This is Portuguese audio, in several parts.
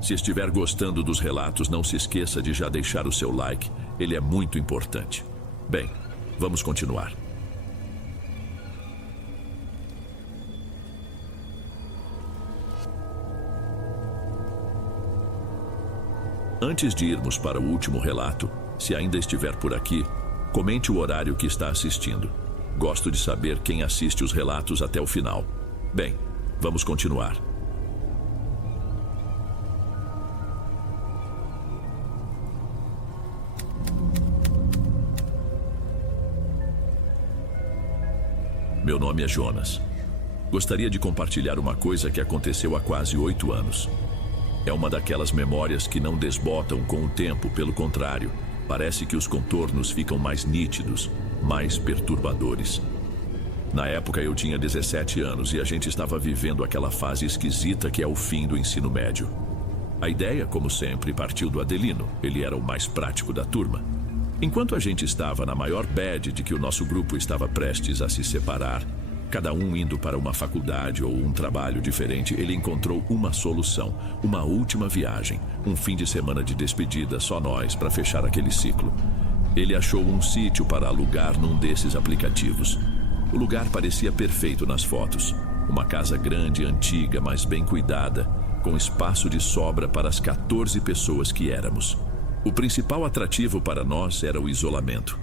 Se estiver gostando dos relatos, não se esqueça de já deixar o seu like, ele é muito importante. Bem, vamos continuar. Antes de irmos para o último relato, se ainda estiver por aqui, comente o horário que está assistindo. Gosto de saber quem assiste os relatos até o final. Bem, vamos continuar. Meu nome é Jonas. Gostaria de compartilhar uma coisa que aconteceu há quase 8 anos. É uma daquelas memórias que não desbotam com o tempo, pelo contrário, parece que os contornos ficam mais nítidos, mais perturbadores. Na época eu tinha 17 anos e a gente estava vivendo aquela fase esquisita que é o fim do ensino médio. A ideia, como sempre, partiu do Adelino, ele era o mais prático da turma. Enquanto a gente estava na maior bad de que o nosso grupo estava prestes a se separar, cada um indo para uma faculdade ou um trabalho diferente, ele encontrou uma solução, uma última viagem, um fim de semana de despedida, só nós, para fechar aquele ciclo. Ele achou um sítio para alugar num desses aplicativos. O lugar parecia perfeito nas fotos. Uma casa grande, antiga, mas bem cuidada, com espaço de sobra para as 14 pessoas que éramos. O principal atrativo para nós era o isolamento.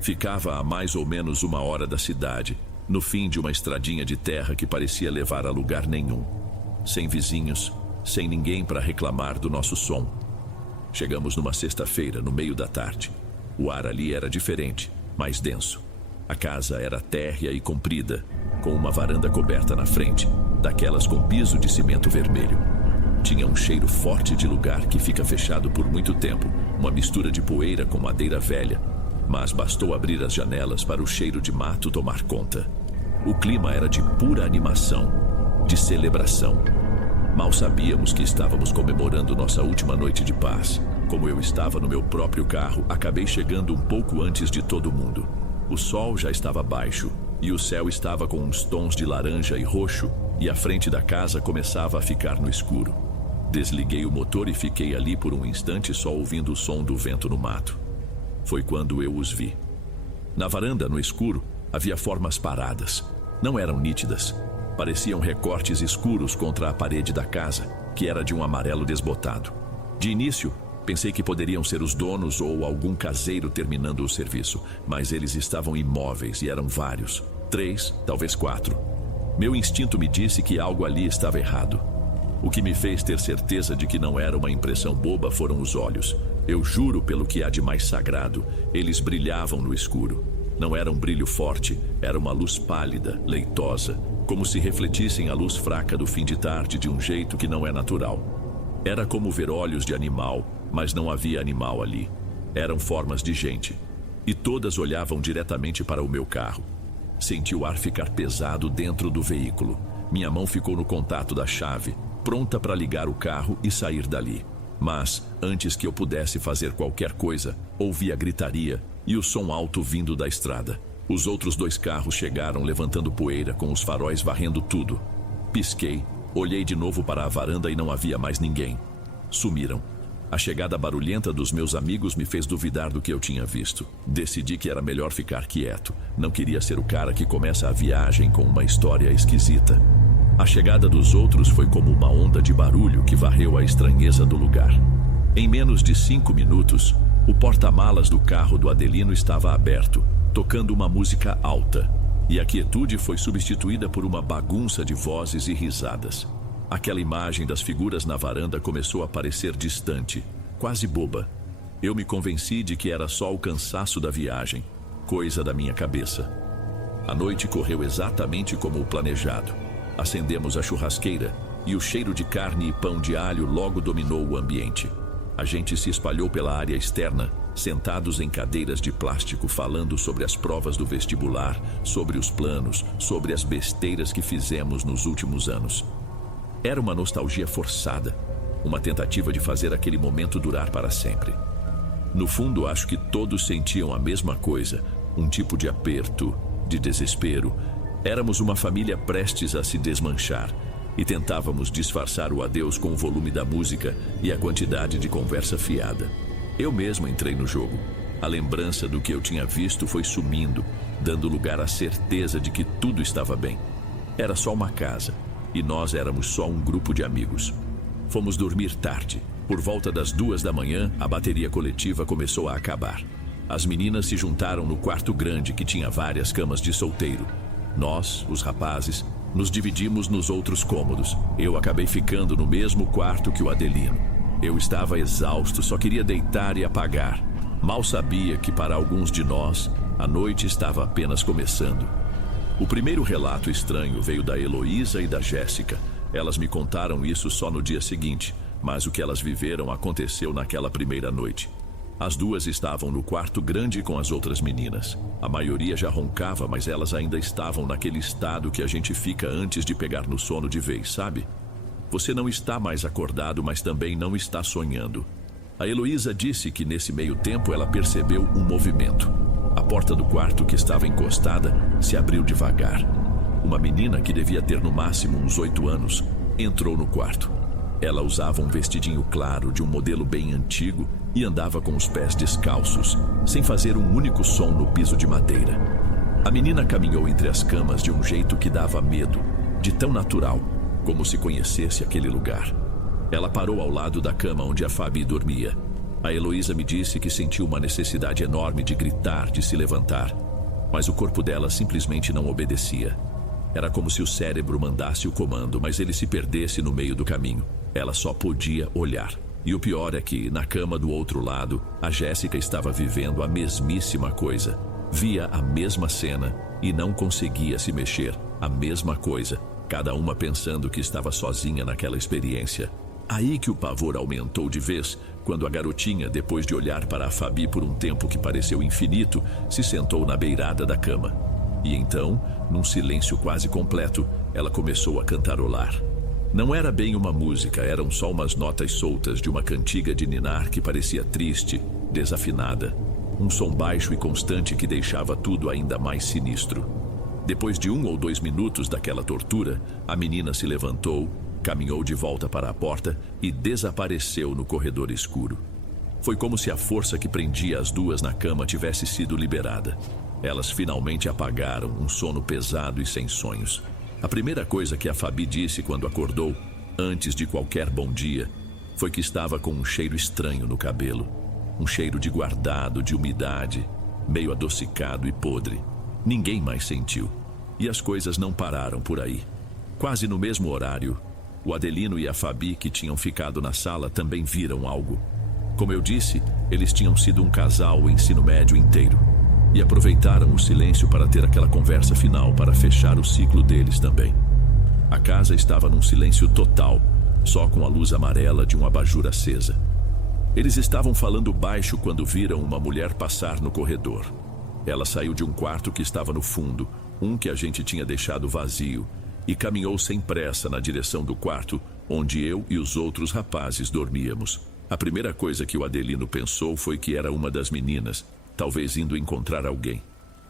Ficava a mais ou menos 1 hora da cidade, no fim de uma estradinha de terra que parecia levar a lugar nenhum. Sem vizinhos, sem ninguém para reclamar do nosso som. Chegamos numa sexta-feira, no meio da tarde. O ar ali era diferente, mais denso. A casa era térrea e comprida, com uma varanda coberta na frente, daquelas com piso de cimento vermelho. Tinha um cheiro forte de lugar que fica fechado por muito tempo, uma mistura de poeira com madeira velha, mas bastou abrir as janelas para o cheiro de mato tomar conta. O clima era de pura animação, de celebração. Mal sabíamos que estávamos comemorando nossa última noite de paz. Como eu estava no meu próprio carro, acabei chegando um pouco antes de todo mundo. O sol já estava baixo e o céu estava com uns tons de laranja e roxo, e a frente da casa começava a ficar no escuro. Desliguei o motor e fiquei ali por um instante só ouvindo o som do vento no mato. Foi quando eu os vi. Na varanda, no escuro, havia formas paradas. Não eram nítidas. Pareciam recortes escuros contra a parede da casa, que era de um amarelo desbotado. De início, pensei que poderiam ser os donos ou algum caseiro terminando o serviço, mas eles estavam imóveis e eram vários. 3, talvez 4. Meu instinto me disse que algo ali estava errado. O que me fez ter certeza de que não era uma impressão boba foram os olhos. Eu juro pelo que há de mais sagrado, eles brilhavam no escuro. Não era um brilho forte, era uma luz pálida, leitosa, como se refletissem a luz fraca do fim de tarde de um jeito que não é natural. Era como ver olhos de animal, mas não havia animal ali. Eram formas de gente. E todas olhavam diretamente para o meu carro. Senti o ar ficar pesado dentro do veículo. Minha mão ficou no contato da chave, pronta para ligar o carro e sair dali. Mas, antes que eu pudesse fazer qualquer coisa, ouvi a gritaria e o som alto vindo da estrada. Os outros 2 carros chegaram levantando poeira, com os faróis varrendo tudo. Pisquei, olhei de novo para a varanda e não havia mais ninguém. Sumiram. A chegada barulhenta dos meus amigos me fez duvidar do que eu tinha visto. Decidi que era melhor ficar quieto. Não queria ser o cara que começa a viagem com uma história esquisita. A chegada dos outros foi como uma onda de barulho que varreu a estranheza do lugar. Em menos de 5 minutos, o porta-malas do carro do Adelino estava aberto, tocando uma música alta, e a quietude foi substituída por uma bagunça de vozes e risadas. Aquela imagem das figuras na varanda começou a parecer distante, quase boba. Eu me convenci de que era só o cansaço da viagem, coisa da minha cabeça. A noite correu exatamente como o planejado. Acendemos a churrasqueira e o cheiro de carne e pão de alho logo dominou o ambiente. A gente se espalhou pela área externa, sentados em cadeiras de plástico, falando sobre as provas do vestibular, sobre os planos, sobre as besteiras que fizemos nos últimos anos. Era uma nostalgia forçada, uma tentativa de fazer aquele momento durar para sempre. No fundo, acho que todos sentiam a mesma coisa, um tipo de aperto, de desespero. Éramos uma família prestes a se desmanchar. e tentávamos disfarçar o adeus com o volume da música e a quantidade de conversa fiada. Eu mesmo entrei no jogo. A lembrança do que eu tinha visto foi sumindo, dando lugar à certeza de que tudo estava bem. Era só uma casa, e nós éramos só um grupo de amigos. Fomos dormir tarde. Por volta das 2 da manhã, a bateria coletiva começou a acabar. As meninas se juntaram no quarto grande que tinha várias camas de solteiro. Nós, os rapazes, nos dividimos nos outros cômodos. Eu acabei ficando no mesmo quarto que o Adelino. Eu estava exausto, só queria deitar e apagar. Mal sabia que para alguns de nós, a noite estava apenas começando. O primeiro relato estranho veio da Heloísa e da Jéssica. Elas me contaram isso só no dia seguinte, mas o que elas viveram aconteceu naquela primeira noite. As duas estavam no quarto grande com as outras meninas. A maioria já roncava, mas elas ainda estavam naquele estado que a gente fica antes de pegar no sono de vez, sabe? Você não está mais acordado, mas também não está sonhando. A Heloísa disse que nesse meio tempo ela percebeu um movimento. A porta do quarto que estava encostada se abriu devagar. Uma menina que devia ter no máximo uns 8 anos entrou no quarto. Ela usava um vestidinho claro de um modelo bem antigo e andava com os pés descalços, sem fazer um único som no piso de madeira. A menina caminhou entre as camas de um jeito que dava medo, de tão natural, como se conhecesse aquele lugar. Ela parou ao lado da cama onde a Fabi dormia. A Heloísa me disse que sentiu uma necessidade enorme de gritar, de se levantar, mas o corpo dela simplesmente não obedecia. Era como se o cérebro mandasse o comando, mas ele se perdesse no meio do caminho. Ela só podia olhar. E o pior é que, na cama do outro lado, a Jéssica estava vivendo a mesmíssima coisa. Via a mesma cena e não conseguia se mexer. A mesma coisa, cada uma pensando que estava sozinha naquela experiência. Aí que o pavor aumentou de vez, quando a garotinha, depois de olhar para a Fabi por um tempo que pareceu infinito, se sentou na beirada da cama. E então, num silêncio quase completo, ela começou a cantarolar. Não era bem uma música, eram só umas notas soltas de uma cantiga de ninar que parecia triste, desafinada. Um som baixo e constante que deixava tudo ainda mais sinistro. Depois de 1 ou 2 minutos daquela tortura, a menina se levantou, caminhou de volta para a porta e desapareceu no corredor escuro. Foi como se a força que prendia as duas na cama tivesse sido liberada. Elas finalmente apagaram, um sono pesado e sem sonhos. A primeira coisa que a Fabi disse quando acordou, antes de qualquer bom dia, foi que estava com um cheiro estranho no cabelo. Um cheiro de guardado, de umidade, meio adocicado e podre. Ninguém mais sentiu. E as coisas não pararam por aí. Quase no mesmo horário, o Adelino e a Fabi, que tinham ficado na sala, também viram algo. Como eu disse, eles tinham sido um casal o ensino médio inteiro. E aproveitaram o silêncio para ter aquela conversa final, para fechar o ciclo deles também. A casa estava num silêncio total, só com a luz amarela de um abajur acesa. Eles estavam falando baixo quando viram uma mulher passar no corredor. Ela saiu de um quarto que estava no fundo, um que a gente tinha deixado vazio, e caminhou sem pressa na direção do quarto onde eu e os outros rapazes dormíamos. A primeira coisa que o Adelino pensou foi que era uma das meninas, talvez indo encontrar alguém.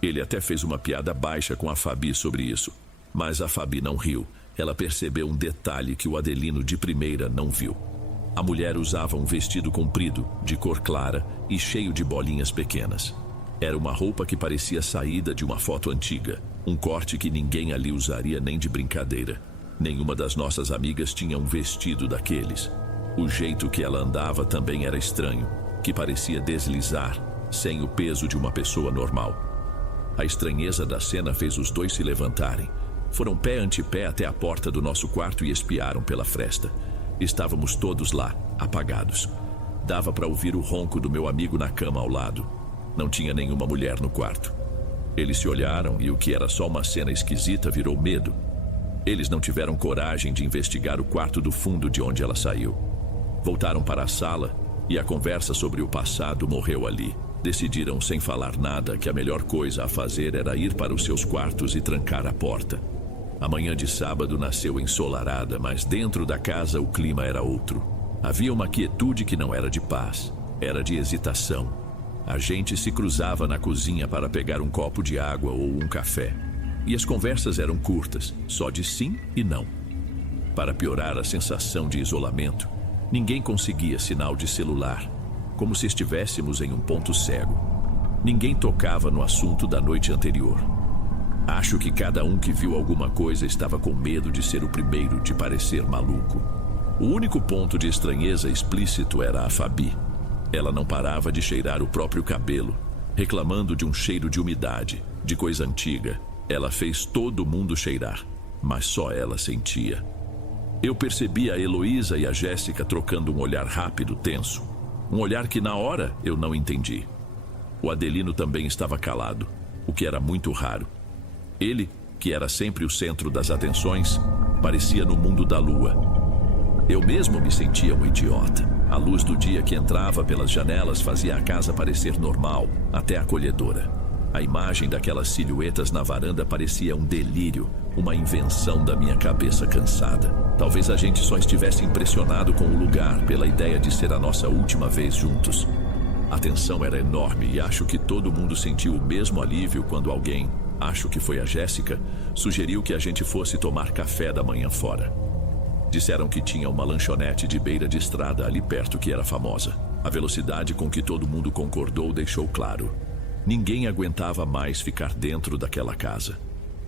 Ele até fez uma piada baixa com a Fabi sobre isso, mas a Fabi não riu. Ela percebeu um detalhe que o Adelino de primeira não viu. A mulher usava um vestido comprido, de cor clara e cheio de bolinhas pequenas. Era uma roupa que parecia saída de uma foto antiga, um corte que ninguém ali usaria nem de brincadeira. Nenhuma das nossas amigas tinha um vestido daqueles. O jeito que ela andava também era estranho, que parecia deslizar, sem o peso de uma pessoa normal. A estranheza da cena fez os dois se levantarem. Foram pé ante pé até a porta do nosso quarto e espiaram pela fresta. Estávamos todos lá, apagados. Dava para ouvir o ronco do meu amigo na cama ao lado. Não tinha nenhuma mulher no quarto. Eles se olharam e o que era só uma cena esquisita virou medo. Eles não tiveram coragem de investigar o quarto do fundo de onde ela saiu. Voltaram para a sala e a conversa sobre o passado morreu ali. Decidiram sem falar nada que a melhor coisa a fazer era ir para os seus quartos e trancar a porta. A manhã de sábado nasceu ensolarada, mas dentro da casa o clima era outro. Havia uma quietude que não era de paz, era de hesitação. A gente se cruzava na cozinha para pegar um copo de água ou um café. E as conversas eram curtas, só de sim e não. Para piorar a sensação de isolamento, ninguém conseguia sinal de celular, como se estivéssemos em um ponto cego. Ninguém tocava no assunto da noite anterior. Acho que cada um que viu alguma coisa estava com medo de ser o primeiro de parecer maluco. O único ponto de estranheza explícito era a Fabi. Ela não parava de cheirar o próprio cabelo, reclamando de um cheiro de umidade, de coisa antiga. Ela fez todo mundo cheirar, mas só ela sentia. Eu percebi a Heloísa e a Jéssica trocando um olhar rápido, tenso. Um olhar que na hora eu não entendi. O Adelino também estava calado, o que era muito raro. Ele, que era sempre o centro das atenções, parecia no mundo da lua. Eu mesmo me sentia um idiota. A luz do dia que entrava pelas janelas fazia a casa parecer normal, até acolhedora. A imagem daquelas silhuetas na varanda parecia um delírio, uma invenção da minha cabeça cansada. Talvez a gente só estivesse impressionado com o lugar pela ideia de ser a nossa última vez juntos. A tensão era enorme e acho que todo mundo sentiu o mesmo alívio quando alguém, acho que foi a Jéssica, sugeriu que a gente fosse tomar café da manhã fora. Disseram que tinha uma lanchonete de beira de estrada ali perto que era famosa. A velocidade com que todo mundo concordou deixou claro. Ninguém aguentava mais ficar dentro daquela casa.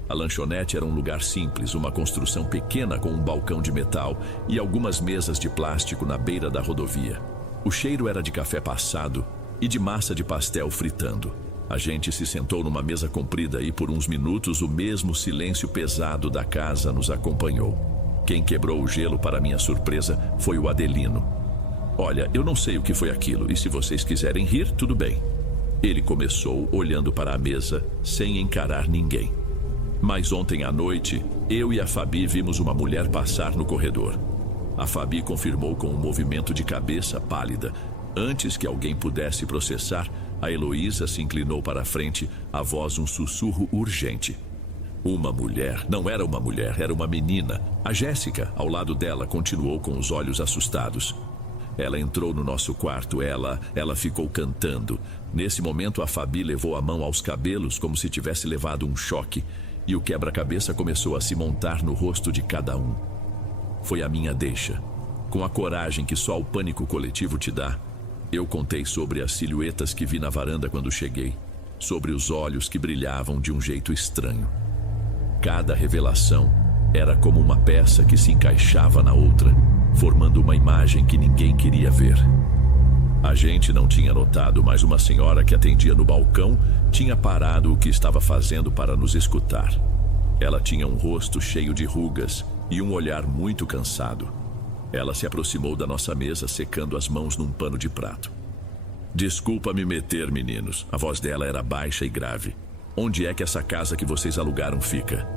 A lanchonete era um lugar simples, uma construção pequena com um balcão de metal e algumas mesas de plástico na beira da rodovia. O cheiro era de café passado e de massa de pastel fritando. A gente se sentou numa mesa comprida e por uns minutos o mesmo silêncio pesado da casa nos acompanhou. Quem quebrou o gelo, para minha surpresa, foi o Adelino. Olha, eu não sei o que foi aquilo, e se vocês quiserem rir, tudo bem. Ele começou olhando para a mesa, sem encarar ninguém. Mas ontem à noite, eu e a Fabi vimos uma mulher passar no corredor. A Fabi confirmou com um movimento de cabeça pálida. Antes que alguém pudesse processar, a Heloísa se inclinou para a frente, a voz um sussurro urgente. Uma mulher, não era uma mulher, era uma menina. A Jéssica, ao lado dela, continuou com os olhos assustados. Ela entrou no nosso quarto, ela ficou cantando. Nesse momento, a Fabi levou a mão aos cabelos como se tivesse levado um choque, e o quebra-cabeça começou a se montar no rosto de cada um. Foi a minha deixa. Com a coragem que só o pânico coletivo te dá, eu contei sobre as silhuetas que vi na varanda quando cheguei, sobre os olhos que brilhavam de um jeito estranho. Cada revelação era como uma peça que se encaixava na outra, formando uma imagem que ninguém queria ver. A gente não tinha notado, mas uma senhora que atendia no balcão tinha parado o que estava fazendo para nos escutar. Ela tinha um rosto cheio de rugas e um olhar muito cansado. Ela se aproximou da nossa mesa, secando as mãos num pano de prato. Desculpa me meter, meninos. A voz dela era baixa e grave. Onde é que essa casa que vocês alugaram fica?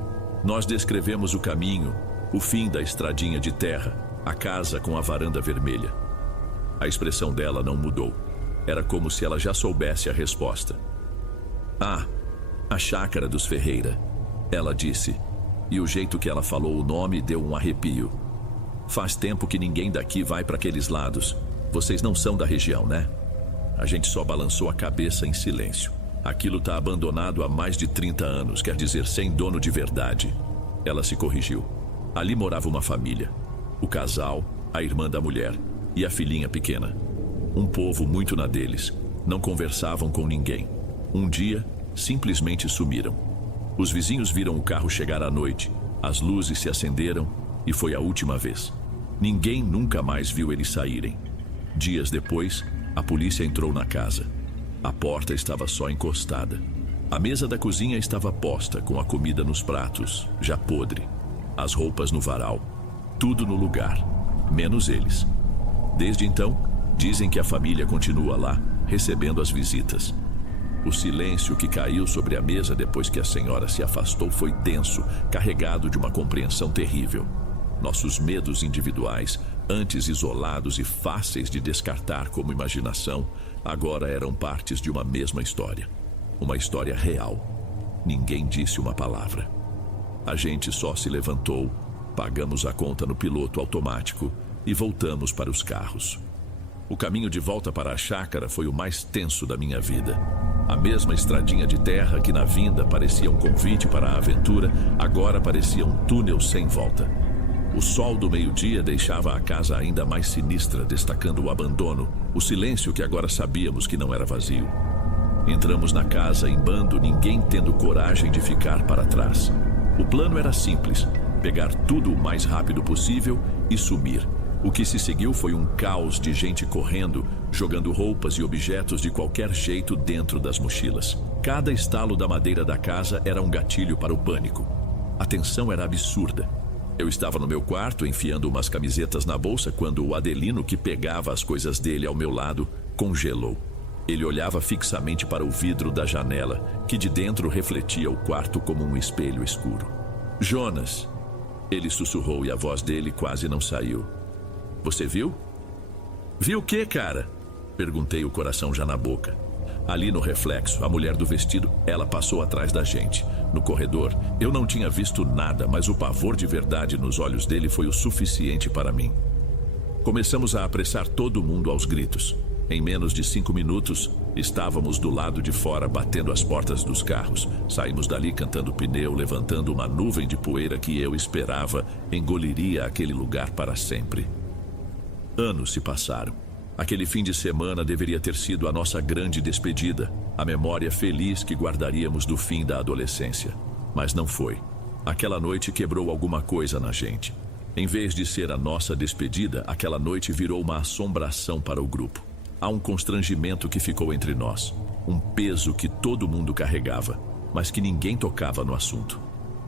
Nós descrevemos o caminho, o fim da estradinha de terra, a casa com a varanda vermelha. A expressão dela não mudou. Era como se ela já soubesse a resposta. Ah, a chácara dos Ferreira, ela disse, e o jeito que ela falou o nome deu um arrepio. Faz tempo que ninguém daqui vai para aqueles lados. Vocês não são da região, né? A gente só balançou a cabeça em silêncio. Aquilo está abandonado há mais de 30 anos, quer dizer, sem dono de verdade. Ela se corrigiu. Ali morava uma família. O casal, a irmã da mulher e a filhinha pequena. Um povo muito na deles. Não conversavam com ninguém. Um dia, simplesmente sumiram. Os vizinhos viram o carro chegar à noite. As luzes se acenderam e foi a última vez. Ninguém nunca mais viu eles saírem. Dias depois, a polícia entrou na casa. A porta estava só encostada. A mesa da cozinha estava posta, com a comida nos pratos, já podre. As roupas no varal. Tudo no lugar, menos eles. Desde então, dizem que a família continua lá, recebendo as visitas. O silêncio que caiu sobre a mesa depois que a senhora se afastou foi denso, carregado de uma compreensão terrível. Nossos medos individuais, antes isolados e fáceis de descartar como imaginação, agora eram partes de uma mesma história. Uma história real. Ninguém disse uma palavra. A gente só se levantou, pagamos a conta no piloto automático e voltamos para os carros. O caminho de volta para a chácara foi o mais tenso da minha vida. A mesma estradinha de terra que na vinda parecia um convite para a aventura, agora parecia um túnel sem volta. O sol do meio-dia deixava a casa ainda mais sinistra, destacando o abandono, o silêncio que agora sabíamos que não era vazio. Entramos na casa em bando, ninguém tendo coragem de ficar para trás. O plano era simples: pegar tudo o mais rápido possível e sumir. O que se seguiu foi um caos de gente correndo, jogando roupas e objetos de qualquer jeito dentro das mochilas. Cada estalo da madeira da casa era um gatilho para o pânico. A tensão era absurda. Eu estava no meu quarto, enfiando umas camisetas na bolsa, quando o Adelino, que pegava as coisas dele ao meu lado, congelou. Ele olhava fixamente para o vidro da janela, que de dentro refletia o quarto como um espelho escuro. Jonas, ele sussurrou e a voz dele quase não saiu. Você viu? Viu o quê, cara? Perguntei, o coração já na boca. Ali no reflexo, a mulher do vestido, ela passou atrás da gente. No corredor, eu não tinha visto nada, mas o pavor de verdade nos olhos dele foi o suficiente para mim. Começamos a apressar todo mundo aos gritos. Em menos de 5 minutos, estávamos do lado de fora, batendo as portas dos carros. Saímos dali cantando pneu, levantando uma nuvem de poeira que eu esperava engoliria aquele lugar para sempre. Anos se passaram. Aquele fim de semana deveria ter sido a nossa grande despedida, a memória feliz que guardaríamos do fim da adolescência. Mas não foi. Aquela noite quebrou alguma coisa na gente. Em vez de ser a nossa despedida, aquela noite virou uma assombração para o grupo. Há um constrangimento que ficou entre nós, um peso que todo mundo carregava, mas que ninguém tocava no assunto.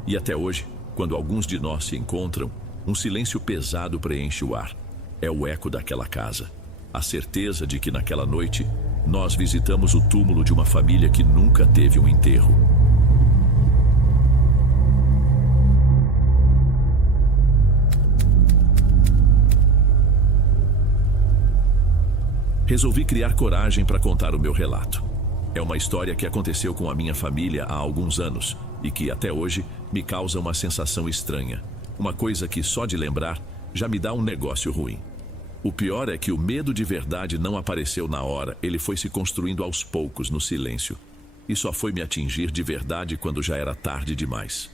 E até hoje, quando alguns de nós se encontram, um silêncio pesado preenche o ar. É o eco daquela casa. A certeza de que naquela noite nós visitamos o túmulo de uma família que nunca teve um enterro. Resolvi criar coragem para contar o meu relato. É uma história que aconteceu com a minha família há alguns anos e que até hoje me causa uma sensação estranha. Uma coisa que só de lembrar já me dá um negócio ruim. O pior é que o medo de verdade não apareceu na hora, ele foi se construindo aos poucos no silêncio. E só foi me atingir de verdade quando já era tarde demais.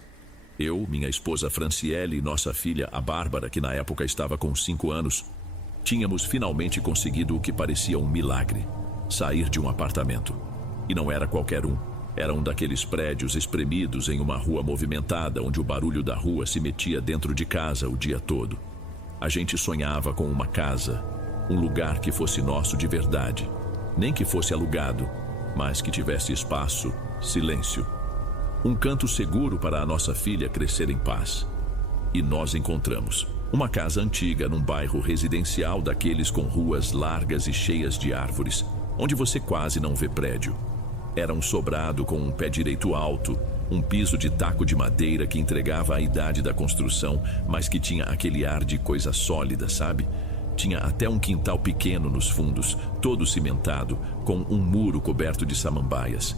Eu, minha esposa Franciele e nossa filha, a Bárbara, que na época estava com 5 anos, tínhamos finalmente conseguido o que parecia um milagre: sair de um apartamento. E não era qualquer um. Era um daqueles prédios espremidos em uma rua movimentada, onde o barulho da rua se metia dentro de casa o dia todo. A gente sonhava com uma casa, um lugar que fosse nosso de verdade. Nem que fosse alugado, mas que tivesse espaço, silêncio. Um canto seguro para a nossa filha crescer em paz. E nós encontramos uma casa antiga num bairro residencial daqueles com ruas largas e cheias de árvores, onde você quase não vê prédio. Era um sobrado com um pé direito alto, um piso de taco de madeira que entregava a idade da construção, mas que tinha aquele ar de coisa sólida, sabe? Tinha até um quintal pequeno nos fundos, todo cimentado, com um muro coberto de samambaias.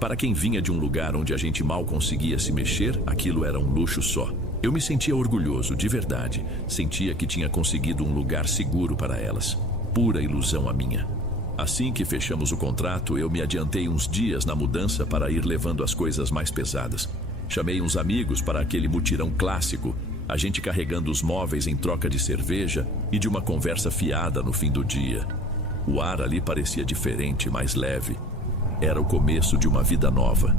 Para quem vinha de um lugar onde a gente mal conseguia se mexer, aquilo era um luxo só. Eu me sentia orgulhoso, de verdade. Sentia que tinha conseguido um lugar seguro para elas. Pura ilusão a minha. Assim que fechamos o contrato, eu me adiantei uns dias na mudança para ir levando as coisas mais pesadas. Chamei uns amigos para aquele mutirão clássico, a gente carregando os móveis em troca de cerveja e de uma conversa fiada no fim do dia. O ar ali parecia diferente, mais leve. Era o começo de uma vida nova.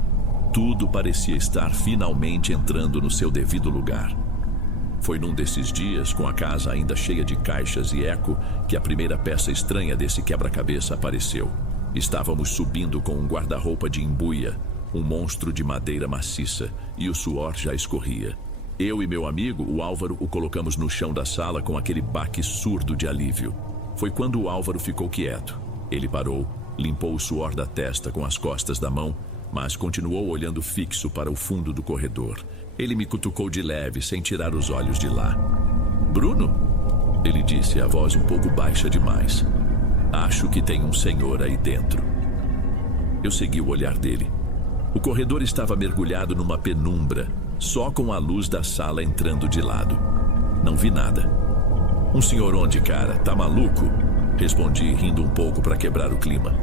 Tudo parecia estar finalmente entrando no seu devido lugar. Foi num desses dias, com a casa ainda cheia de caixas e eco, que a primeira peça estranha desse quebra-cabeça apareceu. Estávamos subindo com um guarda-roupa de embuia, um monstro de madeira maciça, e o suor já escorria. Eu e meu amigo, o Álvaro, o colocamos no chão da sala com aquele baque surdo de alívio. Foi quando o Álvaro ficou quieto. Ele parou, limpou o suor da testa com as costas da mão, mas continuou olhando fixo para o fundo do corredor. Ele me cutucou de leve, sem tirar os olhos de lá. Bruno? Ele disse, a voz um pouco baixa demais. Acho que tem um senhor aí dentro. Eu segui o olhar dele. O corredor estava mergulhado numa penumbra, só com a luz da sala entrando de lado. Não vi nada. Um senhor onde, cara? Tá maluco? Respondi, rindo um pouco para quebrar o clima.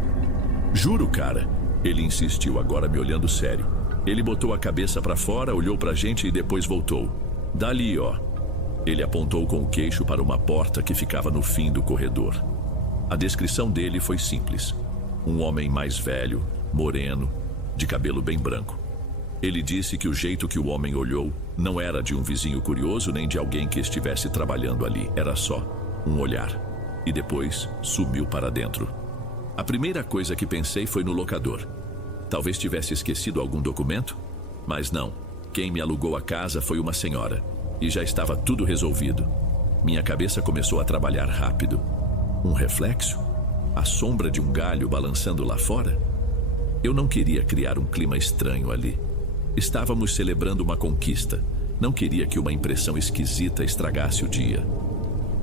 Juro, cara. Ele insistiu, agora me olhando sério. Ele botou a cabeça para fora, olhou pra gente e depois voltou. Dali, ó. Ele apontou com o queixo para uma porta que ficava no fim do corredor. A descrição dele foi simples. Um homem mais velho, moreno, de cabelo bem branco. Ele disse que o jeito que o homem olhou não era de um vizinho curioso nem de alguém que estivesse trabalhando ali. Era só um olhar. E depois sumiu para dentro. A primeira coisa que pensei foi no locador. Talvez tivesse esquecido algum documento? Mas não. Quem me alugou a casa foi uma senhora. E já estava tudo resolvido. Minha cabeça começou a trabalhar rápido. Um reflexo? A sombra de um galho balançando lá fora? Eu não queria criar um clima estranho ali. Estávamos celebrando uma conquista. Não queria que uma impressão esquisita estragasse o dia.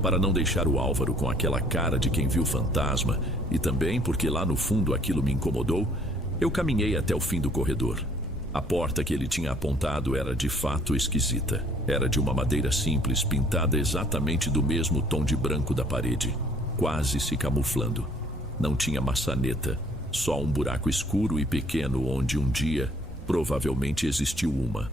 Para não deixar o Álvaro com aquela cara de quem viu fantasma, e também porque lá no fundo aquilo me incomodou, eu caminhei até o fim do corredor. A porta que ele tinha apontado era de fato esquisita. Era de uma madeira simples, pintada exatamente do mesmo tom de branco da parede, quase se camuflando. Não tinha maçaneta, só um buraco escuro e pequeno onde um dia, provavelmente existiu uma.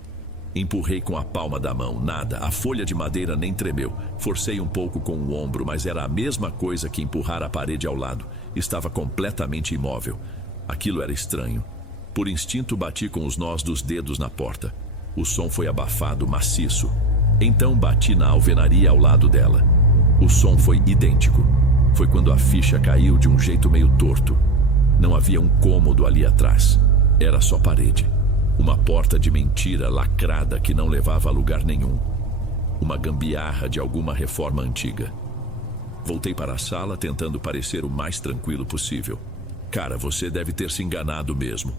Empurrei com a palma da mão, nada, a folha de madeira nem tremeu. Forcei um pouco com o ombro, mas era a mesma coisa que empurrar a parede ao lado. Estava completamente imóvel. Aquilo era estranho. Por instinto bati com os nós dos dedos na porta. O som foi abafado, maciço. Então bati na alvenaria ao lado dela. O som foi idêntico. Foi quando a ficha caiu de um jeito meio torto. Não havia um cômodo ali atrás. Era só parede. Uma porta de mentira lacrada que não levava a lugar nenhum. Uma gambiarra de alguma reforma antiga. Voltei para a sala tentando parecer o mais tranquilo possível. Cara, você deve ter se enganado mesmo.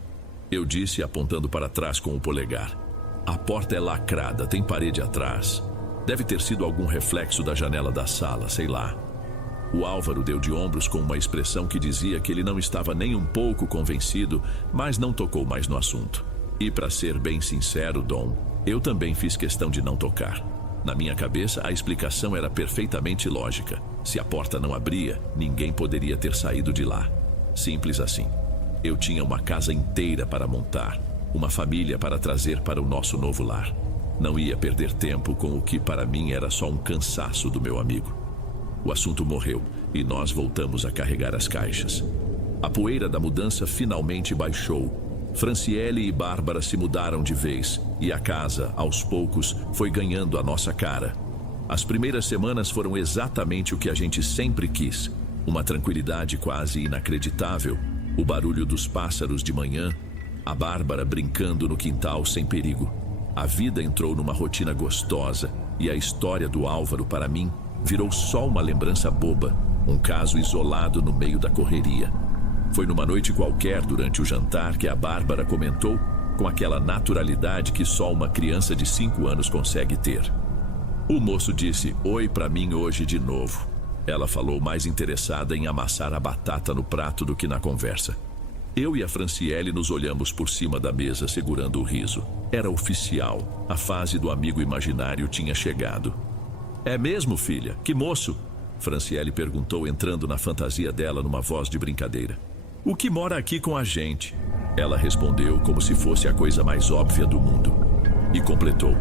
Eu disse apontando para trás com o polegar. A porta é lacrada, tem parede atrás. Deve ter sido algum reflexo da janela da sala, sei lá. O Álvaro deu de ombros com uma expressão que dizia que ele não estava nem um pouco convencido, mas não tocou mais no assunto. E para ser bem sincero, Dom, eu também fiz questão de não tocar. Na minha cabeça, a explicação era perfeitamente lógica. Se a porta não abria, ninguém poderia ter saído de lá. Simples assim. Eu tinha uma casa inteira para montar, uma família para trazer para o nosso novo lar. Não ia perder tempo com o que para mim era só um cansaço do meu amigo. O assunto morreu e nós voltamos a carregar as caixas. A poeira da mudança finalmente baixou. Franciele e Bárbara se mudaram de vez e a casa, aos poucos, foi ganhando a nossa cara. As primeiras semanas foram exatamente o que a gente sempre quis. Uma tranquilidade quase inacreditável, o barulho dos pássaros de manhã, a Bárbara brincando no quintal sem perigo. A vida entrou numa rotina gostosa e a história do Álvaro, para mim, virou só uma lembrança boba, um caso isolado no meio da correria. Foi numa noite qualquer durante o jantar que a Bárbara comentou, com aquela naturalidade que só uma criança de 5 anos consegue ter. O moço disse oi para mim hoje de novo. Ela falou mais interessada em amassar a batata no prato do que na conversa. Eu e a Franciele nos olhamos por cima da mesa segurando o riso. Era oficial, a fase do amigo imaginário tinha chegado. É mesmo, filha? Que moço? Franciele perguntou, entrando na fantasia dela numa voz de brincadeira. O que mora aqui com a gente? Ela respondeu como se fosse a coisa mais óbvia do mundo. E completou.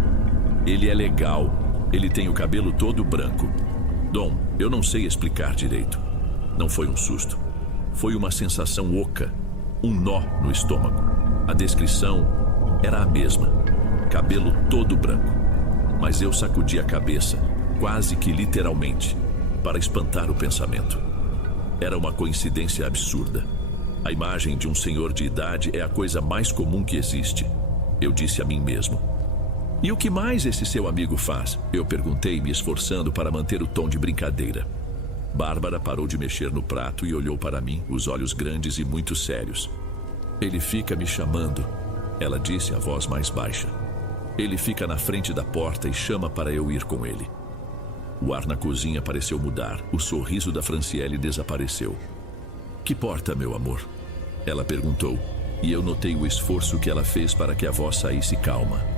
Ele é legal, ele tem o cabelo todo branco. Dom, eu não sei explicar direito. Não foi um susto. Foi uma sensação oca, um nó no estômago. A descrição era a mesma. Cabelo todo branco. Mas eu sacudi a cabeça, quase que literalmente, para espantar o pensamento. Era uma coincidência absurda. A imagem de um senhor de idade é a coisa mais comum que existe. Eu disse a mim mesmo. E o que mais esse seu amigo faz? Eu perguntei, me esforçando para manter o tom de brincadeira. Bárbara parou de mexer no prato e olhou para mim, os olhos grandes e muito sérios. Ele fica me chamando, ela disse, a voz mais baixa. Ele fica na frente da porta e chama para eu ir com ele. O ar na cozinha pareceu mudar, o sorriso da Franciele desapareceu. Que porta, meu amor? Ela perguntou, e eu notei o esforço que ela fez para que a voz saísse calma.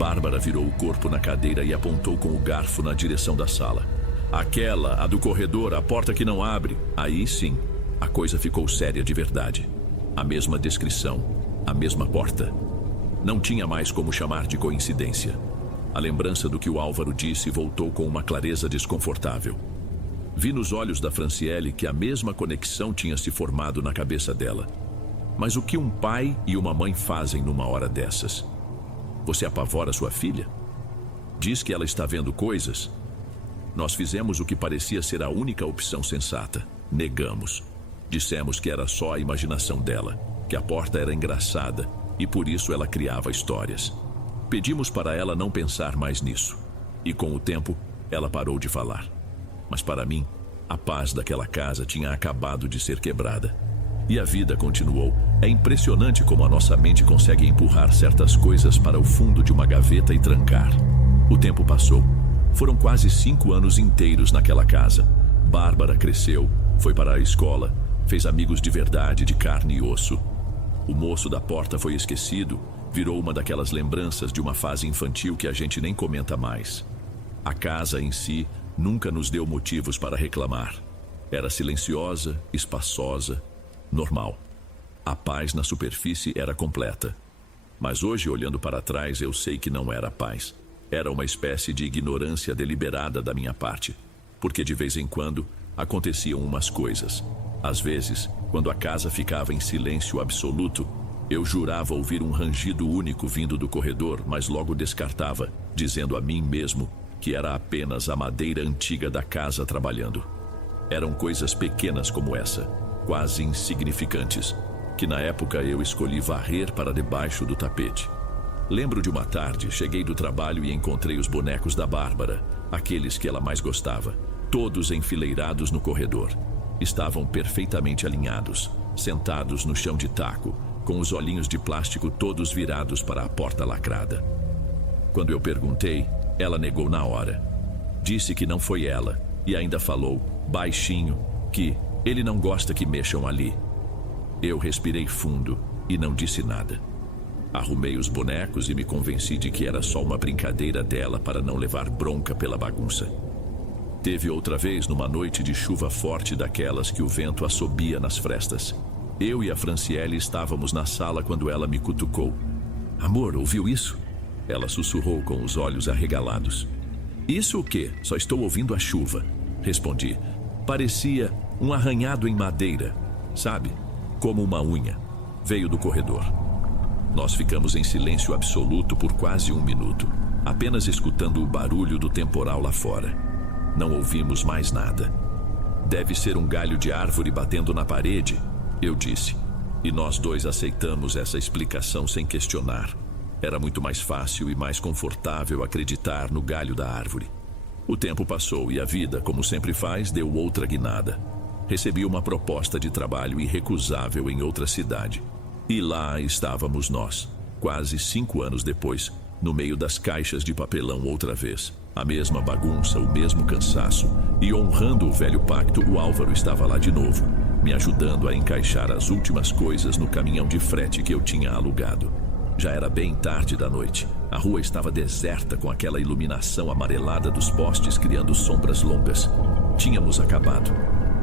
Bárbara virou o corpo na cadeira e apontou com o garfo na direção da sala. Aquela, a do corredor, a porta que não abre. Aí sim, a coisa ficou séria de verdade. A mesma descrição, a mesma porta. Não tinha mais como chamar de coincidência. A lembrança do que o Álvaro disse voltou com uma clareza desconfortável. Vi nos olhos da Franciele que a mesma conexão tinha se formado na cabeça dela. Mas o que um pai e uma mãe fazem numa hora dessas? Você apavora sua filha? Diz que ela está vendo coisas? Nós fizemos o que parecia ser a única opção sensata. Negamos. Dissemos que era só a imaginação dela, que a porta era engraçada e por isso ela criava histórias. Pedimos para ela não pensar mais nisso. E com o tempo, ela parou de falar. Mas para mim, a paz daquela casa tinha acabado de ser quebrada. E a vida continuou. É impressionante como a nossa mente consegue empurrar certas coisas para o fundo de uma gaveta e trancar. O tempo passou. Foram quase 5 anos inteiros naquela casa. Bárbara cresceu, foi para a escola, fez amigos de verdade, de carne e osso. O moço da porta foi esquecido, virou uma daquelas lembranças de uma fase infantil que a gente nem comenta mais. A casa em si nunca nos deu motivos para reclamar. Era silenciosa, espaçosa, normal. A paz na superfície era completa. Mas hoje, olhando para trás, eu sei que não era paz. Era uma espécie de ignorância deliberada da minha parte. Porque de vez em quando aconteciam umas coisas. Às vezes, quando a casa ficava em silêncio absoluto, eu jurava ouvir um rangido único vindo do corredor, mas logo descartava, dizendo a mim mesmo que era apenas a madeira antiga da casa trabalhando. Eram coisas pequenas como essa, quase insignificantes, que na época eu escolhi varrer para debaixo do tapete. Lembro de uma tarde, cheguei do trabalho e encontrei os bonecos da Bárbara, aqueles que ela mais gostava, todos enfileirados no corredor. Estavam perfeitamente alinhados, sentados no chão de taco, com os olhinhos de plástico todos virados para a porta lacrada. Quando eu perguntei, ela negou na hora. Disse que não foi ela e ainda falou, baixinho, que ele não gosta que mexam ali. Eu respirei fundo e não disse nada. Arrumei os bonecos e me convenci de que era só uma brincadeira dela para não levar bronca pela bagunça. Teve outra vez numa noite de chuva forte daquelas que o vento assobia nas frestas. Eu e a Franciele estávamos na sala quando ela me cutucou. Amor, ouviu isso? Ela sussurrou com os olhos arregalados. Isso o quê? Só estou ouvindo a chuva. Respondi. Parecia um arranhado em madeira, sabe? Como uma unha. Veio do corredor. Nós ficamos em silêncio absoluto por quase 1 minuto, apenas escutando o barulho do temporal lá fora. Não ouvimos mais nada. Deve ser um galho de árvore batendo na parede, eu disse. E nós dois aceitamos essa explicação sem questionar. Era muito mais fácil e mais confortável acreditar no galho da árvore. O tempo passou e a vida, como sempre faz, deu outra guinada. Recebi uma proposta de trabalho irrecusável em outra cidade. E lá estávamos nós, quase 5 anos depois, no meio das caixas de papelão outra vez. A mesma bagunça, o mesmo cansaço. E honrando o velho pacto, o Álvaro estava lá de novo, me ajudando a encaixar as últimas coisas no caminhão de frete que eu tinha alugado. Já era bem tarde da noite. A rua estava deserta com aquela iluminação amarelada dos postes criando sombras longas. Tínhamos acabado.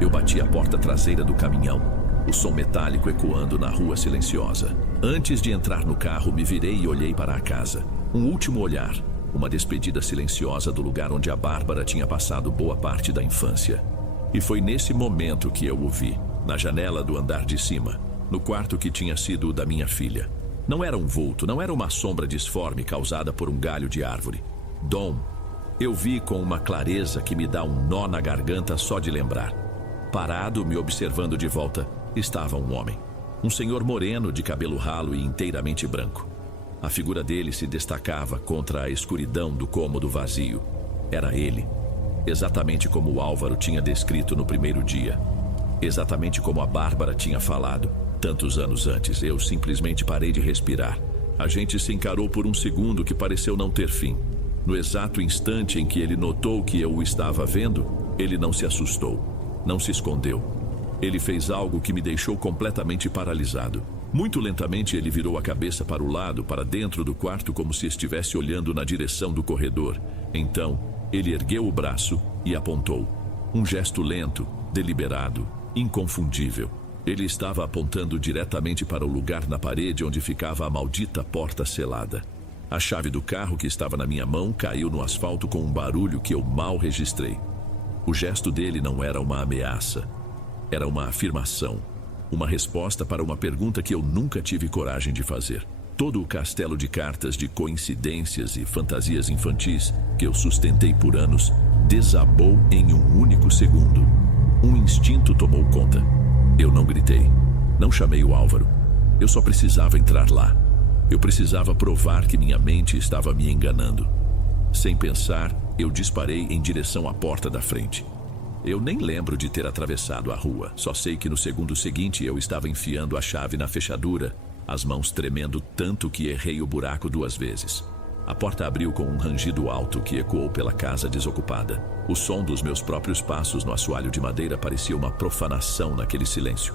Eu bati a porta traseira do caminhão, o som metálico ecoando na rua silenciosa. Antes de entrar no carro, me virei e olhei para a casa. Um último olhar, uma despedida silenciosa do lugar onde a Bárbara tinha passado boa parte da infância. E foi nesse momento que eu o vi, na janela do andar de cima, no quarto que tinha sido o da minha filha. Não era um vulto, não era uma sombra disforme causada por um galho de árvore. Dom, eu vi com uma clareza que me dá um nó na garganta só de lembrar. Parado, me observando de volta, estava um homem. Um senhor moreno, de cabelo ralo e inteiramente branco. A figura dele se destacava contra a escuridão do cômodo vazio. Era ele, exatamente como o Álvaro tinha descrito no primeiro dia. Exatamente como a Bárbara tinha falado. Tantos anos antes, eu simplesmente parei de respirar. A gente se encarou por um segundo que pareceu não ter fim. No exato instante em que ele notou que eu o estava vendo, ele não se assustou, não se escondeu. Ele fez algo que me deixou completamente paralisado. Muito lentamente ele virou a cabeça para o lado, para dentro do quarto, como se estivesse olhando na direção do corredor. Então, ele ergueu o braço e apontou. Um gesto lento, deliberado, inconfundível. Ele estava apontando diretamente para o lugar na parede onde ficava a maldita porta selada. A chave do carro que estava na minha mão caiu no asfalto com um barulho que eu mal registrei. O gesto dele não era uma ameaça, era uma afirmação, uma resposta para uma pergunta que eu nunca tive coragem de fazer. Todo o castelo de cartas de coincidências e fantasias infantis que eu sustentei por anos desabou em um único segundo. Um instinto tomou conta. Eu não gritei, não chamei o Álvaro. Eu só precisava entrar lá. Eu precisava provar que minha mente estava me enganando. Sem pensar, eu disparei em direção à porta da frente. Eu nem lembro de ter atravessado a rua. Só sei que no segundo seguinte eu estava enfiando a chave na fechadura, as mãos tremendo tanto que errei o buraco 2 vezes. A porta abriu com um rangido alto que ecoou pela casa desocupada. O som dos meus próprios passos no assoalho de madeira parecia uma profanação naquele silêncio.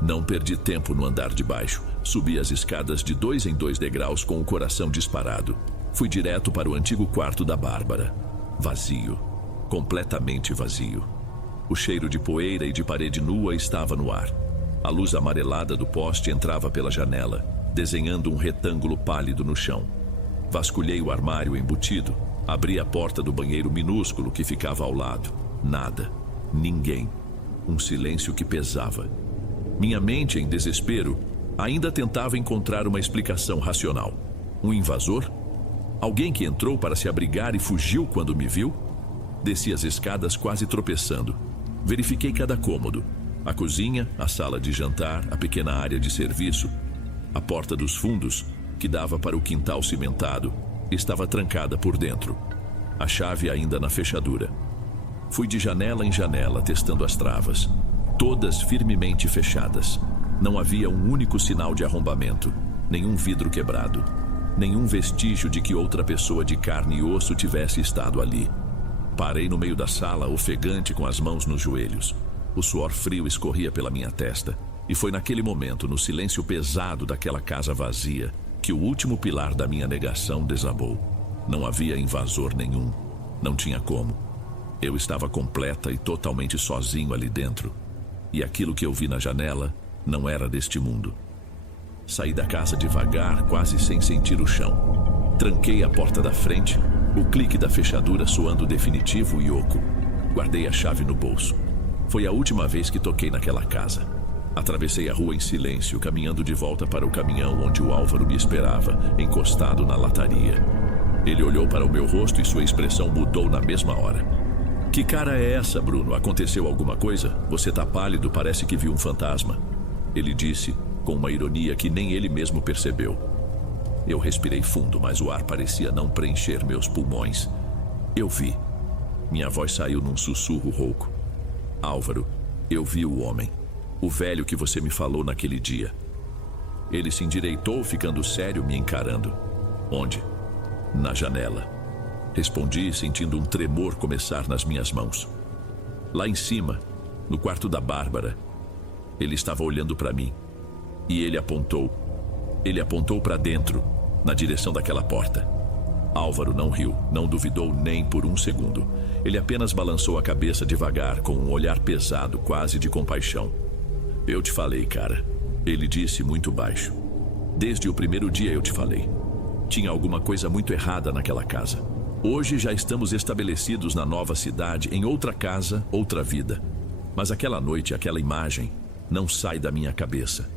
Não perdi tempo no andar de baixo. Subi as escadas de 2 em 2 degraus com o coração disparado. Fui direto para o antigo quarto da Bárbara. Vazio. Completamente vazio. O cheiro de poeira e de parede nua estava no ar. A luz amarelada do poste entrava pela janela, desenhando um retângulo pálido no chão. Vasculhei o armário embutido. Abri a porta do banheiro minúsculo que ficava ao lado. Nada. Ninguém. Um silêncio que pesava. Minha mente, em desespero, ainda tentava encontrar uma explicação racional. Um invasor? Alguém que entrou para se abrigar e fugiu quando me viu? Desci as escadas quase tropeçando. Verifiquei cada cômodo. A cozinha, a sala de jantar, a pequena área de serviço. A porta dos fundos, que dava para o quintal cimentado, estava trancada por dentro. A chave ainda na fechadura. Fui de janela em janela, testando as travas. Todas firmemente fechadas. Não havia um único sinal de arrombamento, nenhum vidro quebrado, nenhum vestígio de que outra pessoa de carne e osso tivesse estado ali. Parei no meio da sala, ofegante, com as mãos nos joelhos. O suor frio escorria pela minha testa, e foi naquele momento, no silêncio pesado daquela casa vazia, que o último pilar da minha negação desabou. Não havia invasor nenhum. Não tinha como. Eu estava completa e totalmente sozinho ali dentro. E aquilo que eu vi na janela não era deste mundo. Saí da casa devagar, quase sem sentir o chão. Tranquei a porta da frente, o clique da fechadura soando definitivo e oco. Guardei a chave no bolso. Foi a última vez que toquei naquela casa. Atravessei a rua em silêncio, caminhando de volta para o caminhão onde o Álvaro me esperava, encostado na lataria. Ele olhou para o meu rosto e sua expressão mudou na mesma hora. "Que cara é essa, Bruno? Aconteceu alguma coisa? Você tá pálido, parece que viu um fantasma." Ele disse, com uma ironia que nem ele mesmo percebeu. Eu respirei fundo, mas o ar parecia não preencher meus pulmões. Eu vi. Minha voz saiu num sussurro rouco. "Álvaro, eu vi o homem. O velho que você me falou naquele dia." Ele se endireitou, ficando sério, me encarando. "Onde?" "Na janela." Respondi, sentindo um tremor começar nas minhas mãos. "Lá em cima, no quarto da Bárbara." Ele estava olhando para mim. E ele apontou. Ele apontou para dentro, na direção daquela porta. Álvaro não riu, não duvidou nem por um segundo. Ele apenas balançou a cabeça devagar, com um olhar pesado, quase de compaixão. "Eu te falei, cara." Ele disse muito baixo. "Desde o primeiro dia eu te falei. Tinha alguma coisa muito errada naquela casa. Hoje já estamos estabelecidos na nova cidade, em outra casa, outra vida. Mas aquela noite, aquela imagem, não sai da minha cabeça.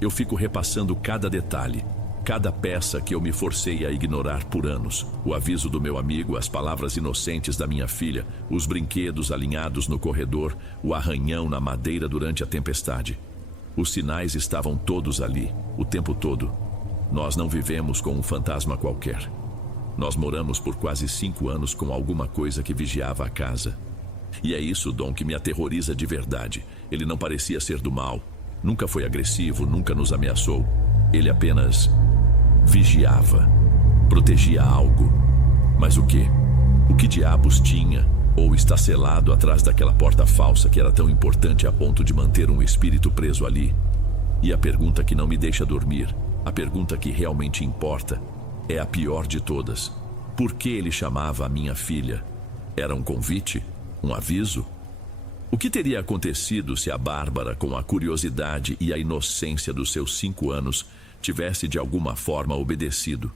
Eu fico repassando cada detalhe, cada peça que eu me forcei a ignorar por anos. O aviso do meu amigo, as palavras inocentes da minha filha, os brinquedos alinhados no corredor, o arranhão na madeira durante a tempestade. Os sinais estavam todos ali, o tempo todo. Nós não vivemos com um fantasma qualquer. Nós moramos por quase 5 anos com alguma coisa que vigiava a casa. E é isso, Dom, que me aterroriza de verdade. Ele não parecia ser do mal. Nunca foi agressivo, nunca nos ameaçou. Ele apenas vigiava, protegia algo. Mas o quê? O que diabos tinha ou está selado atrás daquela porta falsa que era tão importante a ponto de manter um espírito preso ali? E a pergunta que não me deixa dormir, a pergunta que realmente importa, é a pior de todas. Por que ele chamava a minha filha? Era um convite? Um aviso? O que teria acontecido se a Bárbara, com a curiosidade e a inocência dos seus 5 anos, tivesse de alguma forma obedecido?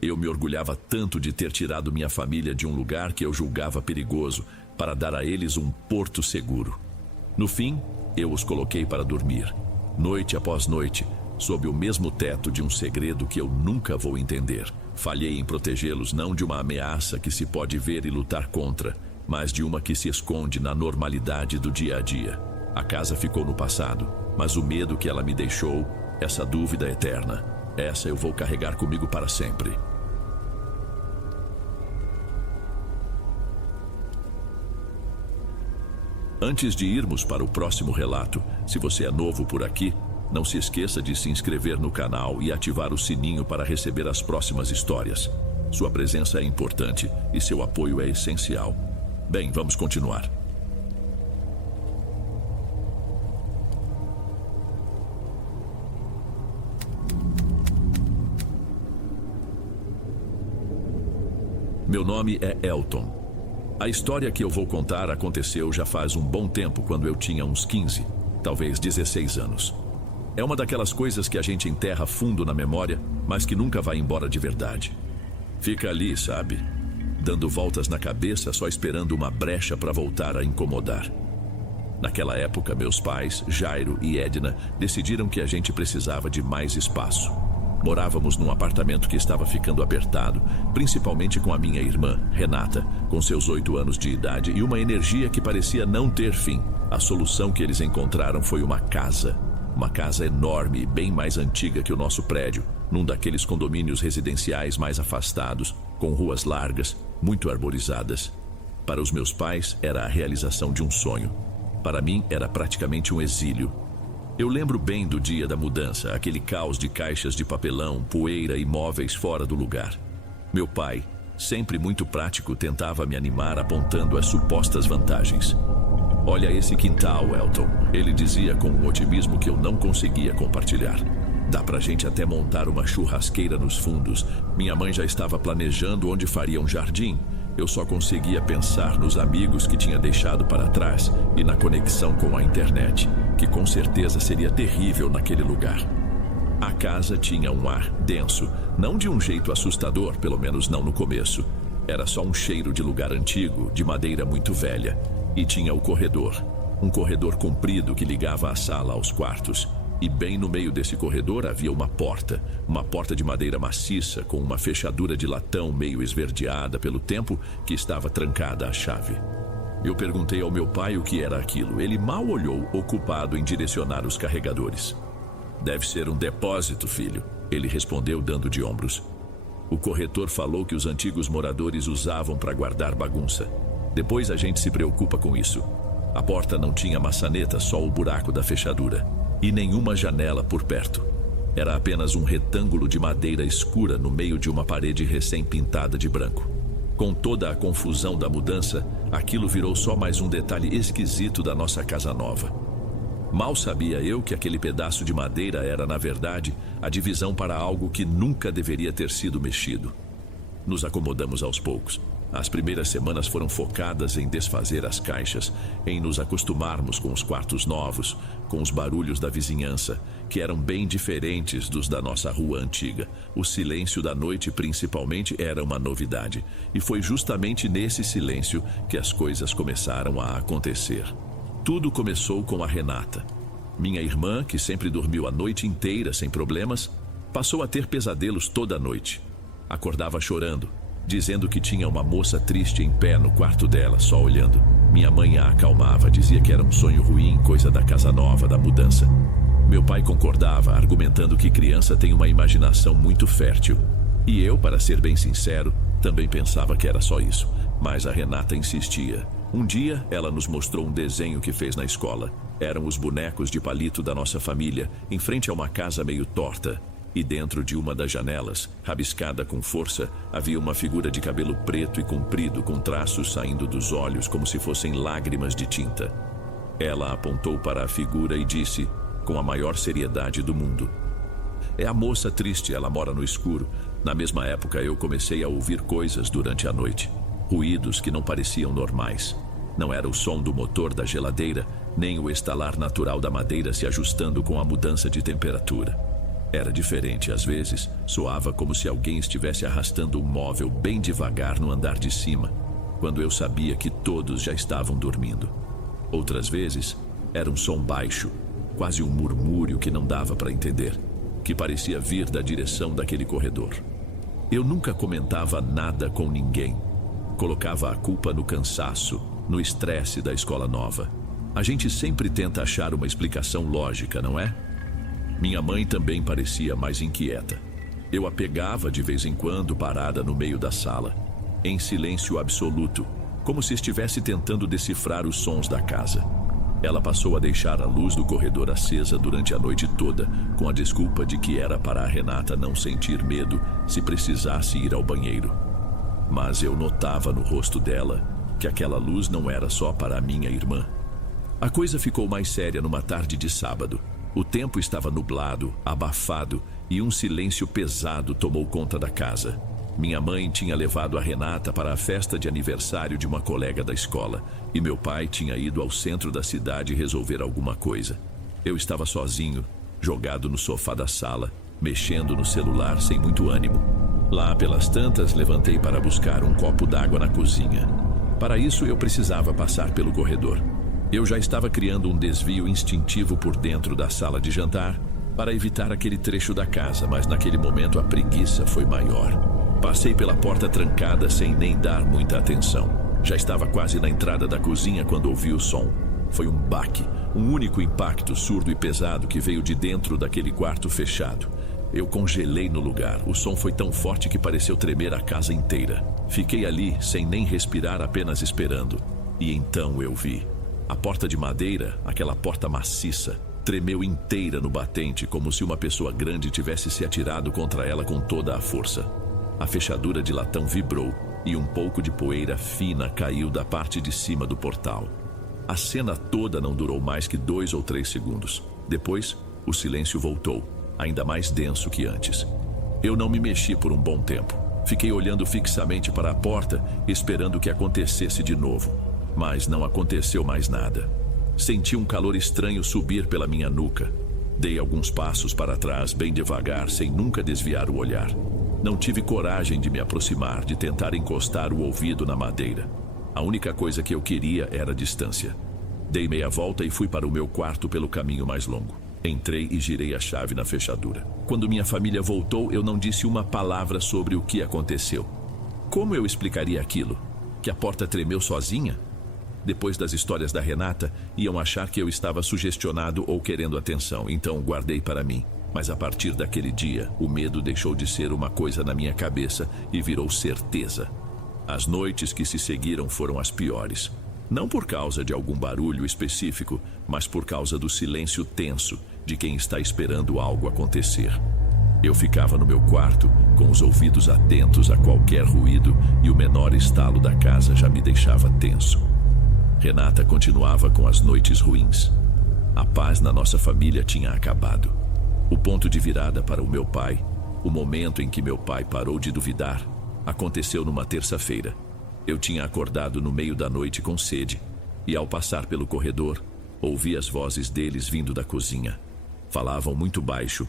Eu me orgulhava tanto de ter tirado minha família de um lugar que eu julgava perigoso para dar a eles um porto seguro. No fim, eu os coloquei para dormir, noite após noite, sob o mesmo teto de um segredo que eu nunca vou entender. Falhei em protegê-los não de uma ameaça que se pode ver e lutar contra, mas de uma que se esconde na normalidade do dia a dia. A casa ficou no passado, mas o medo que ela me deixou, essa dúvida eterna, essa eu vou carregar comigo para sempre. Antes de irmos para o próximo relato, se você é novo por aqui, não se esqueça de se inscrever no canal e ativar o sininho para receber as próximas histórias. Sua presença é importante e seu apoio é essencial. Bem, vamos continuar. Meu nome é Elton. A história que eu vou contar aconteceu já faz um bom tempo, quando eu tinha uns 15, talvez 16 anos. É uma daquelas coisas que a gente enterra fundo na memória, mas que nunca vai embora de verdade. Fica ali, sabe? Dando voltas na cabeça, só esperando uma brecha para voltar a incomodar. Naquela época, meus pais, Jairo e Edna, decidiram que a gente precisava de mais espaço. Morávamos num apartamento que estava ficando apertado, principalmente com a minha irmã, Renata, com seus 8 anos de idade e uma energia que parecia não ter fim. A solução que eles encontraram foi uma casa enorme e bem mais antiga que o nosso prédio, num daqueles condomínios residenciais mais afastados, com ruas largas, muito arborizadas. Para os meus pais, era a realização de um sonho. Para mim, era praticamente um exílio. Eu lembro bem do dia da mudança, aquele caos de caixas de papelão, poeira e móveis fora do lugar. Meu pai, sempre muito prático, tentava me animar apontando as supostas vantagens. Olha esse quintal, Elton, ele dizia com um otimismo que eu não conseguia compartilhar. Dá pra gente até montar uma churrasqueira nos fundos. Minha mãe já estava planejando onde faria um jardim. Eu só conseguia pensar nos amigos que tinha deixado para trás e na conexão com a internet, que com certeza seria terrível naquele lugar. A casa tinha um ar denso, não de um jeito assustador, pelo menos não no começo. Era só um cheiro de lugar antigo, de madeira muito velha. E tinha o corredor, um corredor comprido que ligava a sala aos quartos. E bem no meio desse corredor havia uma porta de madeira maciça com uma fechadura de latão meio esverdeada pelo tempo, que estava trancada à chave. Eu perguntei ao meu pai o que era aquilo. Ele mal olhou, ocupado em direcionar os carregadores. Deve ser um depósito, filho, ele respondeu dando de ombros. O corretor falou que os antigos moradores usavam para guardar bagunça. Depois a gente se preocupa com isso. A porta não tinha maçaneta, só o buraco da fechadura. E nenhuma janela por perto. Era apenas um retângulo de madeira escura no meio de uma parede recém-pintada de branco. Com toda a confusão da mudança, aquilo virou só mais um detalhe esquisito da nossa casa nova. Mal sabia eu que aquele pedaço de madeira era, na verdade, a divisão para algo que nunca deveria ter sido mexido. Nos acomodamos aos poucos. As primeiras semanas foram focadas em desfazer as caixas, em nos acostumarmos com os quartos novos, com os barulhos da vizinhança, que eram bem diferentes dos da nossa rua antiga. O silêncio da noite, principalmente, era uma novidade, e foi justamente nesse silêncio que as coisas começaram a acontecer. Tudo começou com a Renata. Minha irmã, que sempre dormiu a noite inteira sem problemas, passou a ter pesadelos toda a noite. Acordava chorando, dizendo que tinha uma moça triste em pé no quarto dela, só olhando. Minha mãe a acalmava, dizia que era um sonho ruim, coisa da casa nova, da mudança. Meu pai concordava, argumentando que criança tem uma imaginação muito fértil. E eu, para ser bem sincero, também pensava que era só isso. Mas a Renata insistia. Um dia, ela nos mostrou um desenho que fez na escola. Eram os bonecos de palito da nossa família, em frente a uma casa meio torta. E dentro de uma das janelas, rabiscada com força, havia uma figura de cabelo preto e comprido, com traços saindo dos olhos como se fossem lágrimas de tinta. Ela apontou para a figura e disse, com a maior seriedade do mundo: "É a moça triste, ela mora no escuro." Na mesma época, eu comecei a ouvir coisas durante a noite. Ruídos que não pareciam normais. Não era o som do motor da geladeira, nem o estalar natural da madeira se ajustando com a mudança de temperatura. Era diferente às vezes, soava como se alguém estivesse arrastando um móvel bem devagar no andar de cima, quando eu sabia que todos já estavam dormindo. Outras vezes, era um som baixo, quase um murmúrio que não dava para entender, que parecia vir da direção daquele corredor. Eu nunca comentava nada com ninguém. Colocava a culpa no cansaço, no estresse da escola nova. A gente sempre tenta achar uma explicação lógica, não é? Minha mãe também parecia mais inquieta. Eu a pegava de vez em quando parada no meio da sala, em silêncio absoluto, como se estivesse tentando decifrar os sons da casa. Ela passou a deixar a luz do corredor acesa durante a noite toda, com a desculpa de que era para a Renata não sentir medo se precisasse ir ao banheiro. Mas eu notava no rosto dela que aquela luz não era só para a minha irmã. A coisa ficou mais séria numa tarde de sábado. O tempo estava nublado, abafado, e um silêncio pesado tomou conta da casa. Minha mãe tinha levado a Renata para a festa de aniversário de uma colega da escola, e meu pai tinha ido ao centro da cidade resolver alguma coisa. Eu estava sozinho, jogado no sofá da sala, mexendo no celular sem muito ânimo. Lá pelas tantas, levantei para buscar um copo d'água na cozinha. Para isso, eu precisava passar pelo corredor. Eu já estava criando um desvio instintivo por dentro da sala de jantar para evitar aquele trecho da casa, mas naquele momento a preguiça foi maior. Passei pela porta trancada sem nem dar muita atenção. Já estava quase na entrada da cozinha quando ouvi o som. Foi um baque, um único impacto surdo e pesado que veio de dentro daquele quarto fechado. Eu congelei no lugar. O som foi tão forte que pareceu tremer a casa inteira. Fiquei ali sem nem respirar, apenas esperando. E então eu vi. A porta de madeira, aquela porta maciça, tremeu inteira no batente, como se uma pessoa grande tivesse se atirado contra ela com toda a força. A fechadura de latão vibrou e um pouco de poeira fina caiu da parte de cima do portal. A cena toda não durou mais que 2 ou 3 segundos. Depois, o silêncio voltou, ainda mais denso que antes. Eu não me mexi por um bom tempo. Fiquei olhando fixamente para a porta, esperando que acontecesse de novo. Mas não aconteceu mais nada. Senti um calor estranho subir pela minha nuca. Dei alguns passos para trás, bem devagar, sem nunca desviar o olhar. Não tive coragem de me aproximar, de tentar encostar o ouvido na madeira. A única coisa que eu queria era distância. Dei meia volta e fui para o meu quarto pelo caminho mais longo. Entrei e girei a chave na fechadura. Quando minha família voltou, eu não disse uma palavra sobre o que aconteceu. Como eu explicaria aquilo? Que a porta tremeu sozinha? Depois das histórias da Renata, iam achar que eu estava sugestionado ou querendo atenção, então guardei para mim. Mas a partir daquele dia, o medo deixou de ser uma coisa na minha cabeça e virou certeza. As noites que se seguiram foram as piores. Não por causa de algum barulho específico, mas por causa do silêncio tenso de quem está esperando algo acontecer. Eu ficava no meu quarto, com os ouvidos atentos a qualquer ruído, e o menor estalo da casa já me deixava tenso. Renata continuava com as noites ruins. A paz na nossa família tinha acabado. O ponto de virada para o meu pai, o momento em que meu pai parou de duvidar, aconteceu numa terça-feira. Eu tinha acordado no meio da noite com sede, e ao passar pelo corredor, ouvi as vozes deles vindo da cozinha. Falavam muito baixo.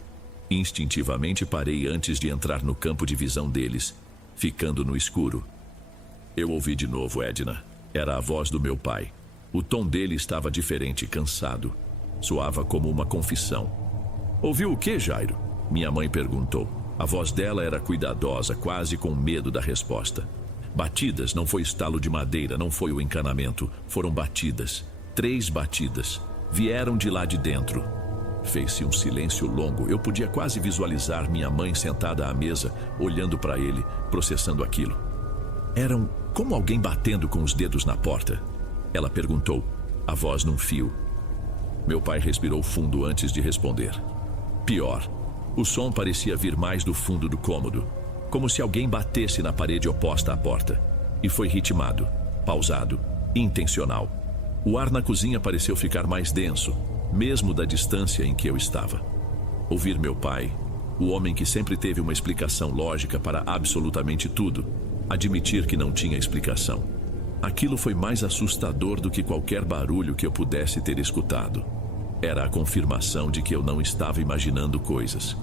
Instintivamente parei antes de entrar no campo de visão deles, ficando no escuro. Eu ouvi de novo Edna. Era a voz do meu pai. O tom dele estava diferente, cansado. Soava como uma confissão. Ouviu o que, Jairo? Minha mãe perguntou. A voz dela era cuidadosa, quase com medo da resposta. Batidas, não foi estalo de madeira, não foi o encanamento. Foram batidas. 3 batidas. Vieram de lá de dentro. Fez-se um silêncio longo. Eu podia quase visualizar minha mãe sentada à mesa, olhando para ele, processando aquilo. Eram como alguém batendo com os dedos na porta. Ela perguntou, a voz num fio. Meu pai respirou fundo antes de responder. Pior, o som parecia vir mais do fundo do cômodo, como se alguém batesse na parede oposta à porta. E foi ritmado, pausado, intencional. O ar na cozinha pareceu ficar mais denso, mesmo da distância em que eu estava. Ouvir meu pai, o homem que sempre teve uma explicação lógica para absolutamente tudo, admitir que não tinha explicação. Aquilo foi mais assustador do que qualquer barulho que eu pudesse ter escutado. Era a confirmação de que eu não estava imaginando coisas.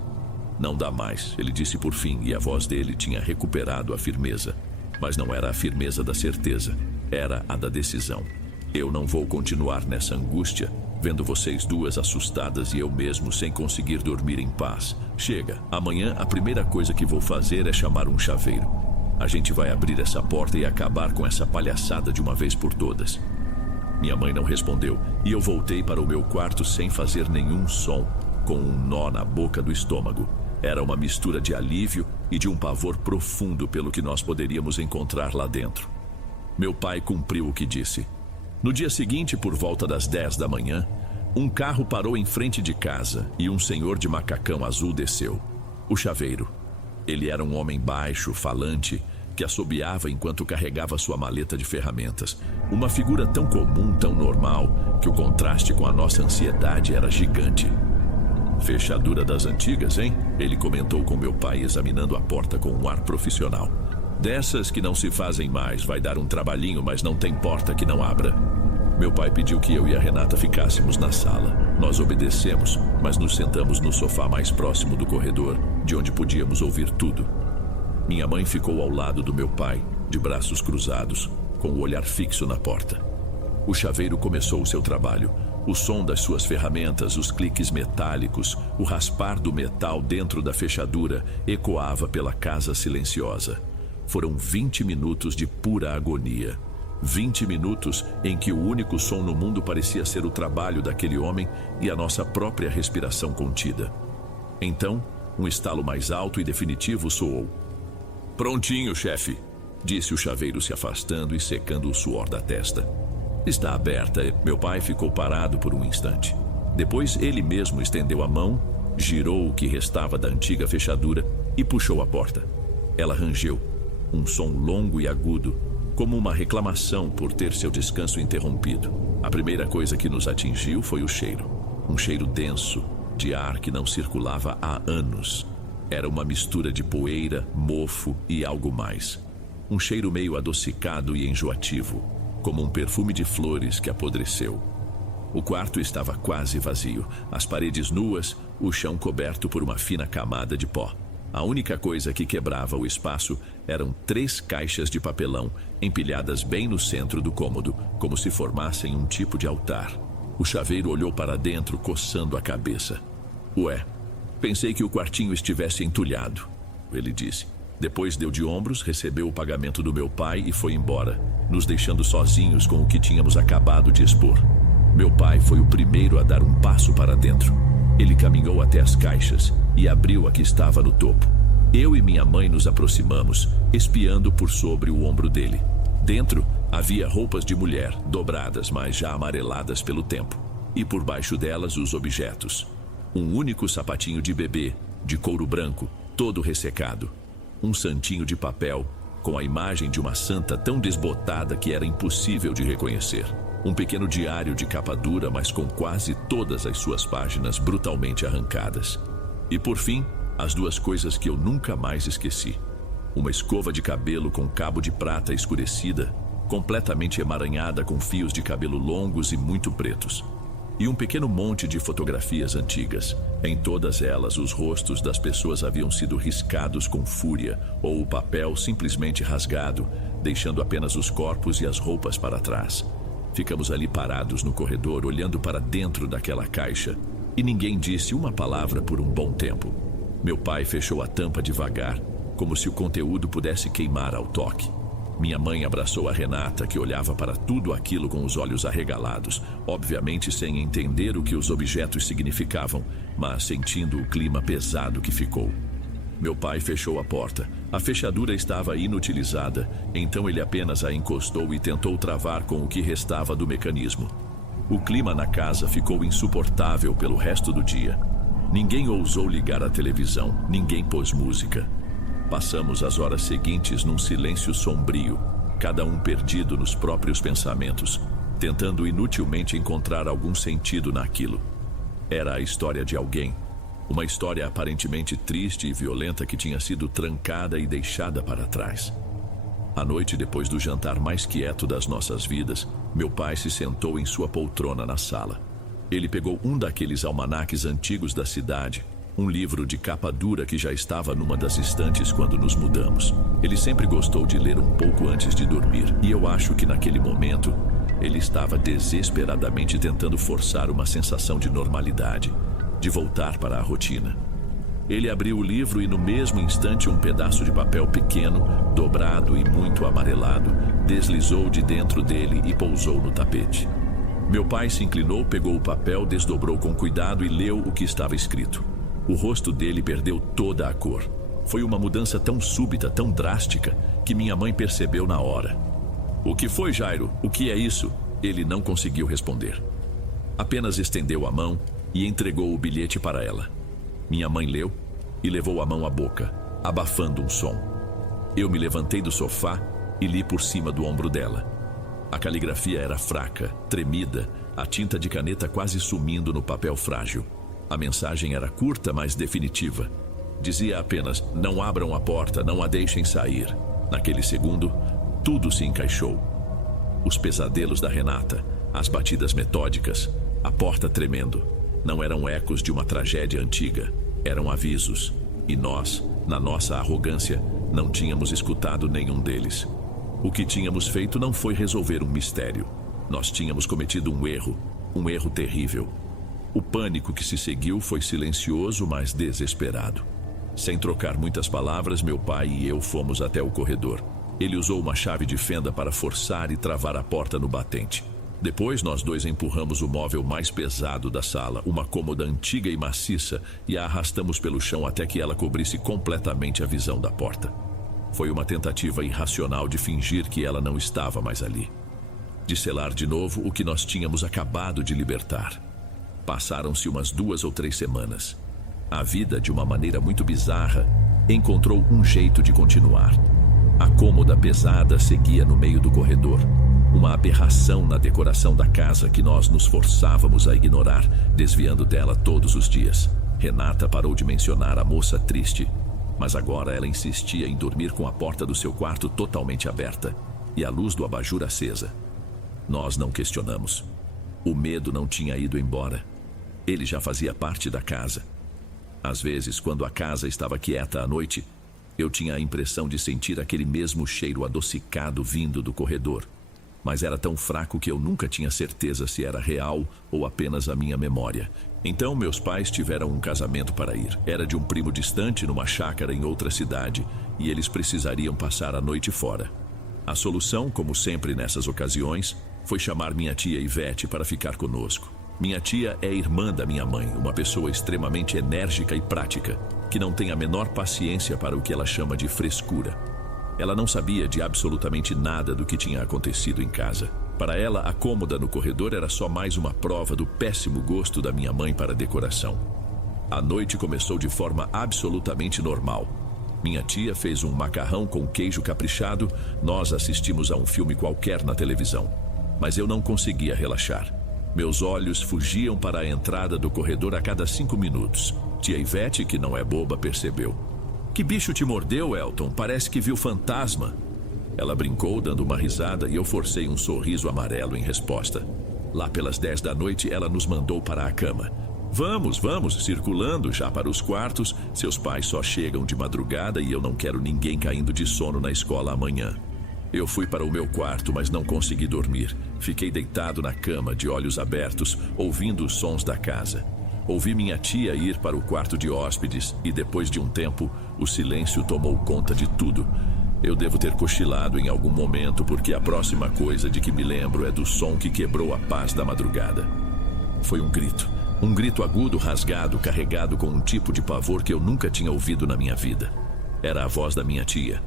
Não dá mais, ele disse por fim, e a voz dele tinha recuperado a firmeza. Mas não era a firmeza da certeza, era a da decisão. Eu não vou continuar nessa angústia, vendo vocês duas assustadas e eu mesmo sem conseguir dormir em paz. Chega, amanhã a primeira coisa que vou fazer é chamar um chaveiro. A gente vai abrir essa porta e acabar com essa palhaçada de uma vez por todas. Minha mãe não respondeu e eu voltei para o meu quarto sem fazer nenhum som, com um nó na boca do estômago. Era uma mistura de alívio e de um pavor profundo pelo que nós poderíamos encontrar lá dentro. Meu pai cumpriu o que disse. No dia seguinte, por volta das 10 da manhã, um carro parou em frente de casa e um senhor de macacão azul desceu. O chaveiro. Ele era um homem baixo, falante, que assobiava enquanto carregava sua maleta de ferramentas. Uma figura tão comum, tão normal, que o contraste com a nossa ansiedade era gigante. Fechadura das antigas, hein? Ele comentou com meu pai, examinando a porta com um ar profissional. Dessas que não se fazem mais, vai dar um trabalhinho, mas não tem porta que não abra. Meu pai pediu que eu e a Renata ficássemos na sala. Nós obedecemos, mas nos sentamos no sofá mais próximo do corredor, de onde podíamos ouvir tudo. Minha mãe ficou ao lado do meu pai, de braços cruzados, com o olhar fixo na porta. O chaveiro começou o seu trabalho. O som das suas ferramentas, os cliques metálicos, o raspar do metal dentro da fechadura ecoava pela casa silenciosa. Foram 20 minutos de pura agonia. 20 minutos em que o único som no mundo parecia ser o trabalho daquele homem e a nossa própria respiração contida. Então, um estalo mais alto e definitivo soou. "Prontinho, chefe", disse o chaveiro se afastando e secando o suor da testa. "Está aberta." Meu pai ficou parado por um instante. Depois ele mesmo estendeu a mão, girou o que restava da antiga fechadura e puxou a porta. Ela rangeu, um som longo e agudo, como uma reclamação por ter seu descanso interrompido. A primeira coisa que nos atingiu foi o cheiro. Um cheiro denso, de ar que não circulava há anos. Era uma mistura de poeira, mofo e algo mais. Um cheiro meio adocicado e enjoativo, como um perfume de flores que apodreceu. O quarto estava quase vazio, as paredes nuas, o chão coberto por uma fina camada de pó. A única coisa que quebrava o espaço eram 3 caixas de papelão, empilhadas bem no centro do cômodo, como se formassem um tipo de altar. O chaveiro olhou para dentro, coçando a cabeça. "Ué, pensei que o quartinho estivesse entulhado", ele disse. Depois deu de ombros, recebeu o pagamento do meu pai e foi embora, nos deixando sozinhos com o que tínhamos acabado de expor. Meu pai foi o primeiro a dar um passo para dentro. Ele caminhou até as caixas e abriu a que estava no topo. Eu e minha mãe nos aproximamos, espiando por sobre o ombro dele. Dentro havia roupas de mulher, dobradas, mas já amareladas pelo tempo. E por baixo delas os objetos. Um único sapatinho de bebê, de couro branco, todo ressecado. Um santinho de papel, com a imagem de uma santa tão desbotada que era impossível de reconhecer. Um pequeno diário de capa dura, mas com quase todas as suas páginas brutalmente arrancadas. E por fim, as 2 coisas que eu nunca mais esqueci. Uma escova de cabelo com cabo de prata escurecida, completamente emaranhada com fios de cabelo longos e muito pretos. E um pequeno monte de fotografias antigas. Em todas elas, os rostos das pessoas haviam sido riscados com fúria, ou o papel simplesmente rasgado, deixando apenas os corpos e as roupas para trás. Ficamos ali parados no corredor, olhando para dentro daquela caixa, e ninguém disse uma palavra por um bom tempo. Meu pai fechou a tampa devagar, como se o conteúdo pudesse queimar ao toque. Minha mãe abraçou a Renata, que olhava para tudo aquilo com os olhos arregalados, obviamente sem entender o que os objetos significavam, mas sentindo o clima pesado que ficou. Meu pai fechou a porta. A fechadura estava inutilizada, então ele apenas a encostou e tentou travar com o que restava do mecanismo. O clima na casa ficou insuportável pelo resto do dia. Ninguém ousou ligar a televisão, ninguém pôs música. Passamos as horas seguintes num silêncio sombrio, cada um perdido nos próprios pensamentos, tentando inutilmente encontrar algum sentido naquilo. Era a história de alguém. Uma história aparentemente triste e violenta que tinha sido trancada e deixada para trás. À noite, depois do jantar mais quieto das nossas vidas, meu pai se sentou em sua poltrona na sala. Ele pegou um daqueles almanaques antigos da cidade, Um livro de capa dura que já estava numa das estantes quando nos mudamos. Ele sempre gostou de ler um pouco antes de dormir, e eu acho que naquele momento ele estava desesperadamente tentando forçar uma sensação de normalidade, de voltar para a rotina. Ele abriu o livro e no mesmo instante um pedaço de papel pequeno, dobrado e muito amarelado, deslizou de dentro dele e pousou no tapete. Meu pai se inclinou, pegou o papel, desdobrou com cuidado e leu o que estava escrito. O rosto dele perdeu toda a cor. Foi uma mudança tão súbita, tão drástica, que minha mãe percebeu na hora. "O que foi, Jairo? O que é isso?" Ele não conseguiu responder. Apenas estendeu a mão e entregou o bilhete para ela. Minha mãe leu e levou a mão à boca, abafando um som. Eu me levantei do sofá e li por cima do ombro dela. A caligrafia era fraca, tremida, a tinta de caneta quase sumindo no papel frágil. A mensagem era curta, mas definitiva. Dizia apenas: "Não abram a porta, não a deixem sair." Naquele segundo, tudo se encaixou. Os pesadelos da Renata, as batidas metódicas, a porta tremendo. Não eram ecos de uma tragédia antiga, eram avisos. E nós, na nossa arrogância, não tínhamos escutado nenhum deles. O que tínhamos feito não foi resolver um mistério. Nós tínhamos cometido um erro terrível. O pânico que se seguiu foi silencioso, mas desesperado. Sem trocar muitas palavras, meu pai e eu fomos até o corredor. Ele usou uma chave de fenda para forçar e travar a porta no batente. Depois, nós dois empurramos o móvel mais pesado da sala, uma cômoda antiga e maciça, e a arrastamos pelo chão até que ela cobrisse completamente a visão da porta. Foi uma tentativa irracional de fingir que ela não estava mais ali. De selar de novo o que nós tínhamos acabado de libertar. Passaram-se umas 2 ou 3 semanas. A vida, de uma maneira muito bizarra, encontrou um jeito de continuar. A cômoda pesada seguia no meio do corredor. Uma aberração na decoração da casa que nós nos forçávamos a ignorar, desviando dela todos os dias. Renata parou de mencionar a moça triste, mas agora ela insistia em dormir com a porta do seu quarto totalmente aberta e a luz do abajur acesa. Nós não questionamos. O medo não tinha ido embora. Ele já fazia parte da casa. Às vezes, quando a casa estava quieta à noite, eu tinha a impressão de sentir aquele mesmo cheiro adocicado vindo do corredor. Mas era tão fraco que eu nunca tinha certeza se era real ou apenas a minha memória. Então, meus pais tiveram um casamento para ir. Era de um primo distante, numa chácara em outra cidade, e eles precisariam passar a noite fora. A solução, como sempre nessas ocasiões, foi chamar minha tia Ivete para ficar conosco. Minha tia é irmã da minha mãe, uma pessoa extremamente enérgica e prática, que não tem a menor paciência para o que ela chama de frescura. Ela não sabia de absolutamente nada do que tinha acontecido em casa. Para ela, a cômoda no corredor era só mais uma prova do péssimo gosto da minha mãe para decoração. A noite começou de forma absolutamente normal. Minha tia fez um macarrão com queijo caprichado, nós assistimos a um filme qualquer na televisão. Mas eu não conseguia relaxar. Meus olhos fugiam para a entrada do corredor a cada 5 minutos. Tia Ivete, que não é boba, percebeu. "Que bicho te mordeu, Elton? Parece que viu fantasma." Ela brincou, dando uma risada, e eu forcei um sorriso amarelo em resposta. Lá pelas 10 da noite, ela nos mandou para a cama. Vamos, circulando já para os quartos. Seus pais só chegam de madrugada e eu não quero ninguém caindo de sono na escola amanhã." Eu fui para o meu quarto, mas não consegui dormir. Fiquei deitado na cama, de olhos abertos, ouvindo os sons da casa. Ouvi minha tia ir para o quarto de hóspedes e, depois de um tempo, o silêncio tomou conta de tudo. Eu devo ter cochilado em algum momento, porque a próxima coisa de que me lembro é do som que quebrou a paz da madrugada. Foi um grito agudo, rasgado, carregado com um tipo de pavor que eu nunca tinha ouvido na minha vida. Era a voz da minha tia.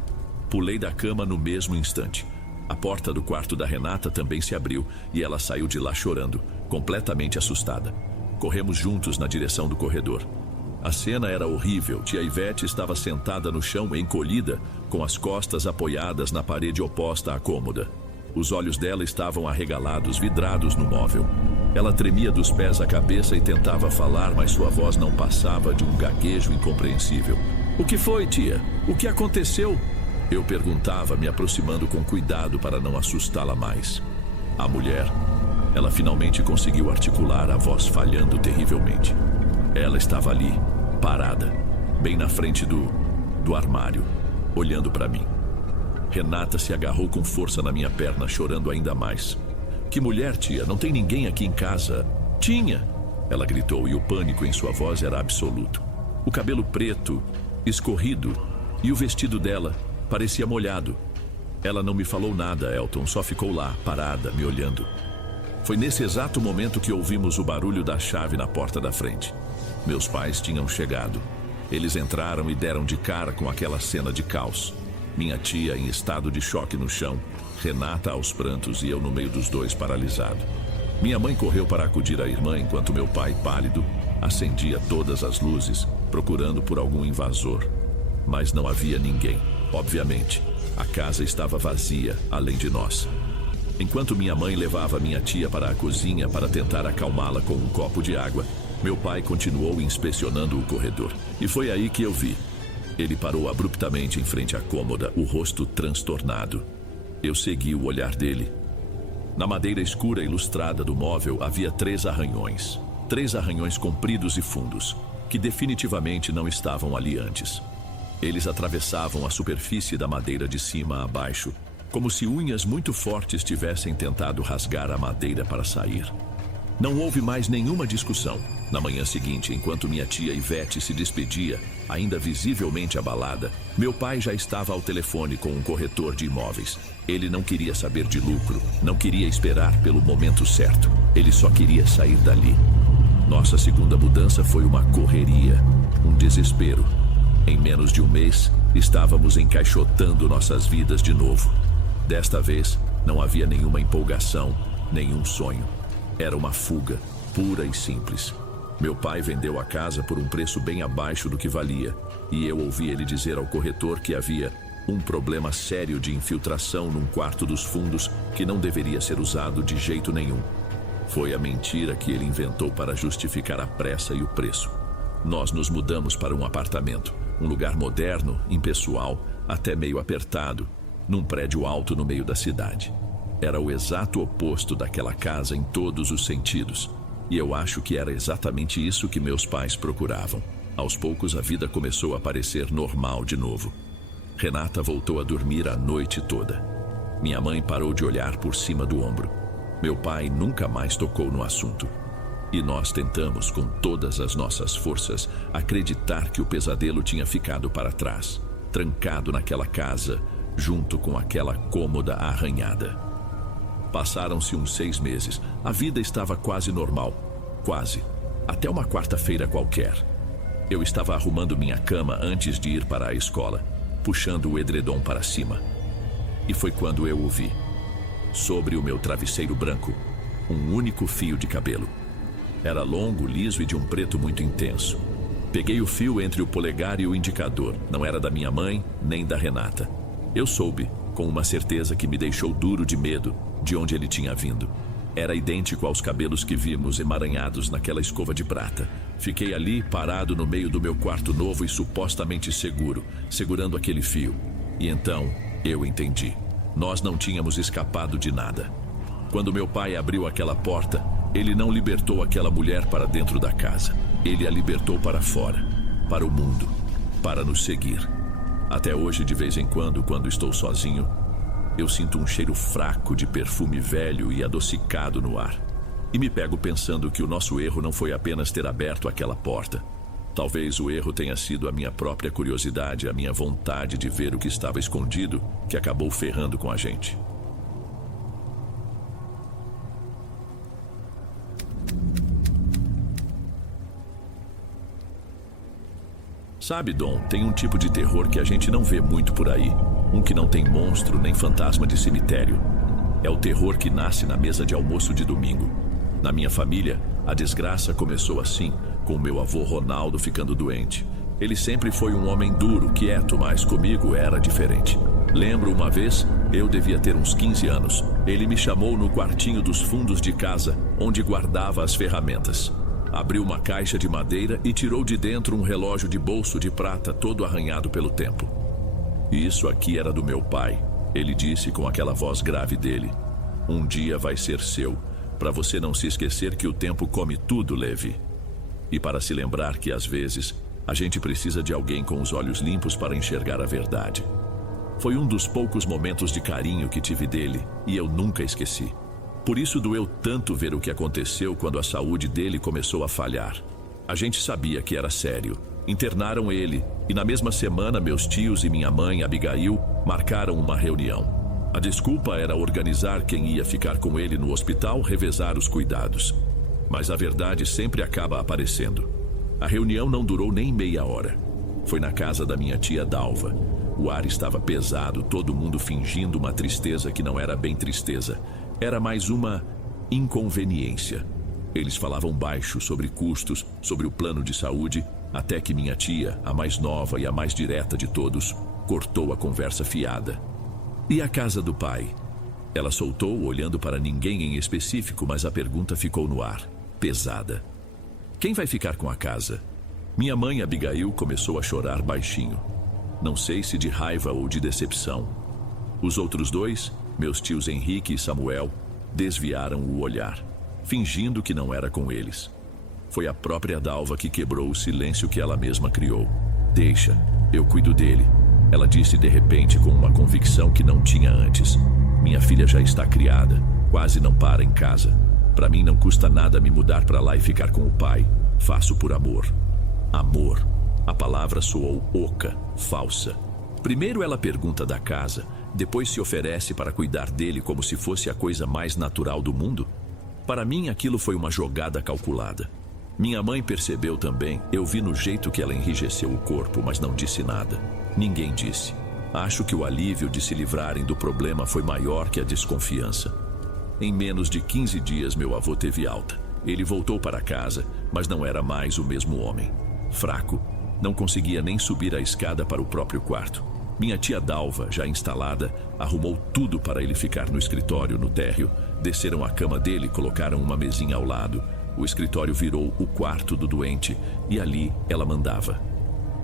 Pulei da cama no mesmo instante. A porta do quarto da Renata também se abriu e ela saiu de lá chorando, completamente assustada. Corremos juntos na direção do corredor. A cena era horrível. Tia Ivete estava sentada no chão, encolhida, com as costas apoiadas na parede oposta à cômoda. Os olhos dela estavam arregalados, vidrados no móvel. Ela tremia dos pés à cabeça e tentava falar, mas sua voz não passava de um gaguejo incompreensível. "O que foi, tia? O que aconteceu?" Eu perguntava, me aproximando com cuidado para não assustá-la mais. A mulher, ela finalmente conseguiu articular, a voz falhando terrivelmente. Ela estava ali, parada, bem na frente do armário, olhando para mim. Renata se agarrou com força na minha perna, chorando ainda mais. Que mulher, tia? Não tem ninguém aqui em casa. Tinha! Ela gritou e o pânico em sua voz era absoluto. O cabelo preto, escorrido, e o vestido dela parecia molhado. Ela não me falou nada, Elton, só ficou lá, parada, me olhando. Foi nesse exato momento que ouvimos o barulho da chave na porta da frente. Meus pais tinham chegado. Eles entraram e deram de cara com aquela cena de caos. Minha tia em estado de choque no chão, Renata aos prantos e eu no meio dos dois paralisado. Minha mãe correu para acudir a irmã enquanto meu pai, pálido, acendia todas as luzes, procurando por algum invasor. Mas não havia ninguém, obviamente. A casa estava vazia, além de nós. Enquanto minha mãe levava minha tia para a cozinha para tentar acalmá-la com um copo de água, meu pai continuou inspecionando o corredor. E foi aí que eu vi. Ele parou abruptamente em frente à cômoda, o rosto transtornado. Eu segui o olhar dele. Na madeira escura ilustrada do móvel havia 3 arranhões. 3 arranhões compridos e fundos, que definitivamente não estavam ali antes. Eles atravessavam a superfície da madeira de cima a baixo, como se unhas muito fortes tivessem tentado rasgar a madeira para sair. Não houve mais nenhuma discussão. Na manhã seguinte, enquanto minha tia Ivete se despedia, ainda visivelmente abalada, meu pai já estava ao telefone com um corretor de imóveis. Ele não queria saber de lucro, não queria esperar pelo momento certo. Ele só queria sair dali. Nossa segunda mudança foi uma correria, um desespero. Em menos de um mês, estávamos encaixotando nossas vidas de novo. Desta vez, não havia nenhuma empolgação, nenhum sonho. Era uma fuga, pura e simples. Meu pai vendeu a casa por um preço bem abaixo do que valia, e eu ouvi ele dizer ao corretor que havia um problema sério de infiltração num quarto dos fundos que não deveria ser usado de jeito nenhum. Foi a mentira que ele inventou para justificar a pressa e o preço. Nós nos mudamos para um apartamento, um lugar moderno, impessoal, até meio apertado, num prédio alto no meio da cidade. Era o exato oposto daquela casa em todos os sentidos, e eu acho que era exatamente isso que meus pais procuravam. Aos poucos a vida começou a parecer normal de novo. Renata voltou a dormir a noite toda. Minha mãe parou de olhar por cima do ombro. Meu pai nunca mais tocou no assunto. E nós tentamos, com todas as nossas forças, acreditar que o pesadelo tinha ficado para trás, trancado naquela casa, junto com aquela cômoda arranhada. Passaram-se uns 6 meses. A vida estava quase normal. Quase. Até uma quarta-feira qualquer. Eu estava arrumando minha cama antes de ir para a escola, puxando o edredom para cima. E foi quando eu o vi. Sobre o meu travesseiro branco, um único fio de cabelo. Era longo, liso e de um preto muito intenso. Peguei o fio entre o polegar e o indicador. Não era da minha mãe, nem da Renata. Eu soube, com uma certeza que me deixou duro de medo, de onde ele tinha vindo. Era idêntico aos cabelos que vimos emaranhados naquela escova de prata. Fiquei ali, parado no meio do meu quarto novo e supostamente seguro, segurando aquele fio. E então, eu entendi. Nós não tínhamos escapado de nada. Quando meu pai abriu aquela porta, ele não libertou aquela mulher para dentro da casa. Ele a libertou para fora, para o mundo, para nos seguir. Até hoje, de vez em quando estou sozinho, eu sinto um cheiro fraco de perfume velho e adocicado no ar. E me pego pensando que o nosso erro não foi apenas ter aberto aquela porta. Talvez o erro tenha sido a minha própria curiosidade, a minha vontade de ver o que estava escondido, que acabou ferrando com a gente. Sabe, Dom, tem um tipo de terror que a gente não vê muito por aí. Um que não tem monstro nem fantasma de cemitério. É o terror que nasce na mesa de almoço de domingo. Na minha família, a desgraça começou assim, com meu avô Ronaldo ficando doente. Ele sempre foi um homem duro, quieto, mas comigo era diferente. Lembro uma vez, eu devia ter uns 15 anos. Ele me chamou no quartinho dos fundos de casa, onde guardava as ferramentas. Abriu uma caixa de madeira e tirou de dentro um relógio de bolso de prata todo arranhado pelo tempo. Isso aqui era do meu pai, ele disse com aquela voz grave dele. Um dia vai ser seu, para você não se esquecer que o tempo come tudo, Levi. E para se lembrar que às vezes A gente precisa de alguém com os olhos limpos para enxergar a verdade. Foi um dos poucos momentos de carinho que tive dele e eu nunca esqueci. Por isso doeu tanto ver o que aconteceu quando a saúde dele começou a falhar. A gente sabia que era sério. Internaram ele e na mesma semana meus tios e minha mãe, Abigail, marcaram uma reunião. A desculpa era organizar quem ia ficar com ele no hospital, revezar os cuidados. Mas a verdade sempre acaba aparecendo. A reunião não durou nem meia hora. Foi na casa da minha tia Dalva. O ar estava pesado, todo mundo fingindo uma tristeza que não era bem tristeza. Era mais uma inconveniência. Eles falavam baixo sobre custos, sobre o plano de saúde, até que minha tia, a mais nova e a mais direta de todos, cortou a conversa fiada. E a casa do pai? Ela soltou, olhando para ninguém em específico, mas a pergunta ficou no ar, pesada. Quem vai ficar com a casa? Minha mãe, Abigail, começou a chorar baixinho. Não sei se de raiva ou de decepção. Os outros dois, meus tios Henrique e Samuel, desviaram o olhar, fingindo que não era com eles. Foi a própria Dalva que quebrou o silêncio que ela mesma criou. Deixa, eu cuido dele. Ela disse de repente com uma convicção que não tinha antes. Minha filha já está criada, quase não para em casa. Para mim não custa nada me mudar para lá e ficar com o pai. Faço por amor. Amor. A palavra soou oca, falsa. Primeiro ela pergunta da casa, depois se oferece para cuidar dele como se fosse a coisa mais natural do mundo. Para mim aquilo foi uma jogada calculada. Minha mãe percebeu também, eu vi no jeito que ela enrijeceu o corpo, mas não disse nada. Ninguém disse. Acho que o alívio de se livrarem do problema foi maior que a desconfiança. Em menos de 15 dias meu avô teve alta. Ele voltou para casa, mas não era mais o mesmo homem. Fraco, não conseguia nem subir a escada para o próprio quarto. Minha tia Dalva, já instalada, arrumou tudo para ele ficar no escritório, no térreo. Desceram a cama dele, colocaram uma mesinha ao lado. O escritório virou o quarto do doente e ali ela mandava.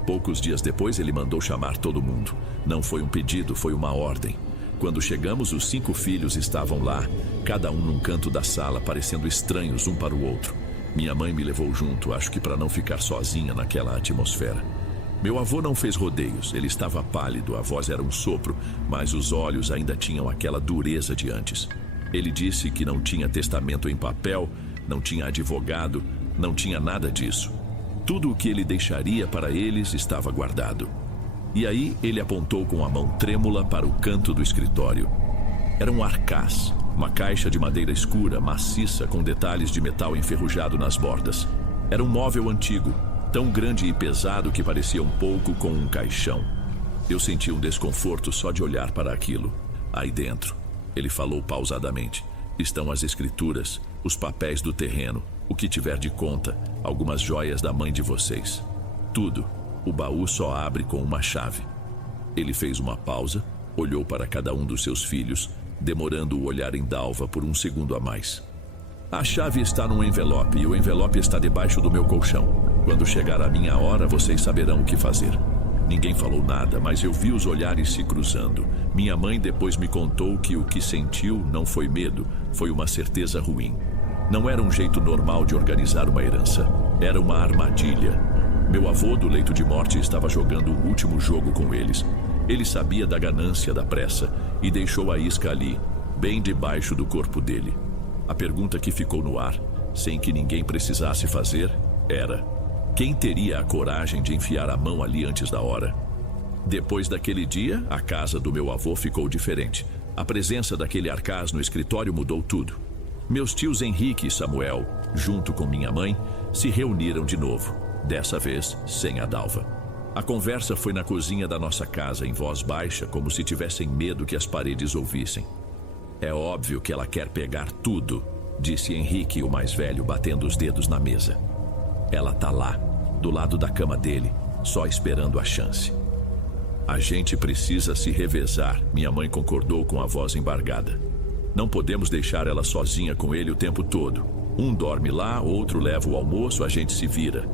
Poucos dias depois ele mandou chamar todo mundo. Não foi um pedido, foi uma ordem. Quando chegamos, os 5 filhos estavam lá, cada um num canto da sala, parecendo estranhos um para o outro. Minha mãe me levou junto, acho que para não ficar sozinha naquela atmosfera. Meu avô não fez rodeios, ele estava pálido, a voz era um sopro, mas os olhos ainda tinham aquela dureza de antes. Ele disse que não tinha testamento em papel, não tinha advogado, não tinha nada disso. Tudo o que ele deixaria para eles estava guardado. E aí ele apontou com a mão trêmula para o canto do escritório. Era um arcaz, uma caixa de madeira escura, maciça, com detalhes de metal enferrujado nas bordas. Era um móvel antigo, tão grande e pesado que parecia um pouco com um caixão. Eu senti um desconforto só de olhar para aquilo. Aí dentro, ele falou pausadamente, estão as escrituras, os papéis do terreno, o que tiver de conta, algumas joias da mãe de vocês. Tudo. O baú só abre com uma chave. Ele fez uma pausa, olhou para cada um dos seus filhos, demorando o olhar em Dalva por um segundo a mais. A chave está num envelope e o envelope está debaixo do meu colchão. Quando chegar a minha hora, vocês saberão o que fazer. Ninguém falou nada, mas eu vi os olhares se cruzando. Minha mãe depois me contou que o que sentiu não foi medo, foi uma certeza ruim. Não era um jeito normal de organizar uma herança. Era uma armadilha. Meu avô, do leito de morte, estava jogando o último jogo com eles. Ele sabia da ganância, da pressa, e deixou a isca ali, bem debaixo do corpo dele. A pergunta que ficou no ar, sem que ninguém precisasse fazer, era: quem teria a coragem de enfiar a mão ali antes da hora? Depois daquele dia, a casa do meu avô ficou diferente. A presença daquele arcaz no escritório mudou tudo. Meus tios Henrique e Samuel, junto com minha mãe, se reuniram de novo, dessa vez sem a Dalva. A conversa foi na cozinha da nossa casa, em voz baixa, como se tivessem medo que as paredes ouvissem. É óbvio que ela quer pegar tudo, disse Henrique, o mais velho, batendo os dedos na mesa. Ela tá lá, do lado da cama dele, só esperando a chance. A gente precisa se revezar, minha mãe concordou com a voz embargada. Não podemos deixar ela sozinha com ele o tempo todo. Um dorme lá, outro leva o almoço, a gente se vira.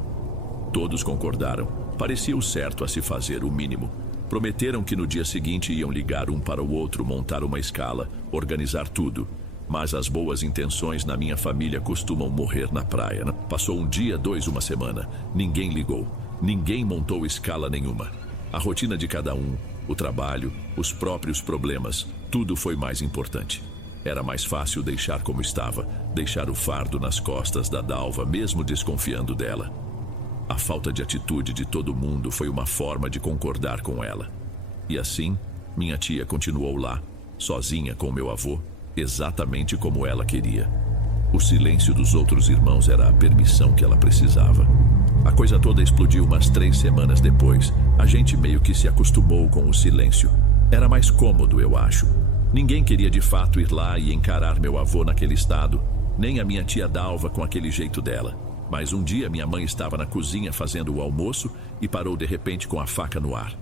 Todos concordaram. Parecia o certo a se fazer, o mínimo. Prometeram que no dia seguinte iam ligar um para o outro, montar uma escala, organizar tudo. Mas as boas intenções na minha família costumam morrer na praia. Passou um dia, 2, uma semana. Ninguém ligou. Ninguém montou escala nenhuma. A rotina de cada um, o trabalho, os próprios problemas, tudo foi mais importante. Era mais fácil deixar como estava, deixar o fardo nas costas da Dalva, mesmo desconfiando dela. A falta de atitude de todo mundo foi uma forma de concordar com ela. E assim, minha tia continuou lá, sozinha com meu avô, exatamente como ela queria. O silêncio dos outros irmãos era a permissão que ela precisava. A coisa toda explodiu umas 3 semanas depois. A gente meio que se acostumou com o silêncio. Era mais cômodo, eu acho. Ninguém queria de fato ir lá e encarar meu avô naquele estado, nem a minha tia Dalva com aquele jeito dela. Mas um dia minha mãe estava na cozinha fazendo o almoço e parou de repente com a faca no ar.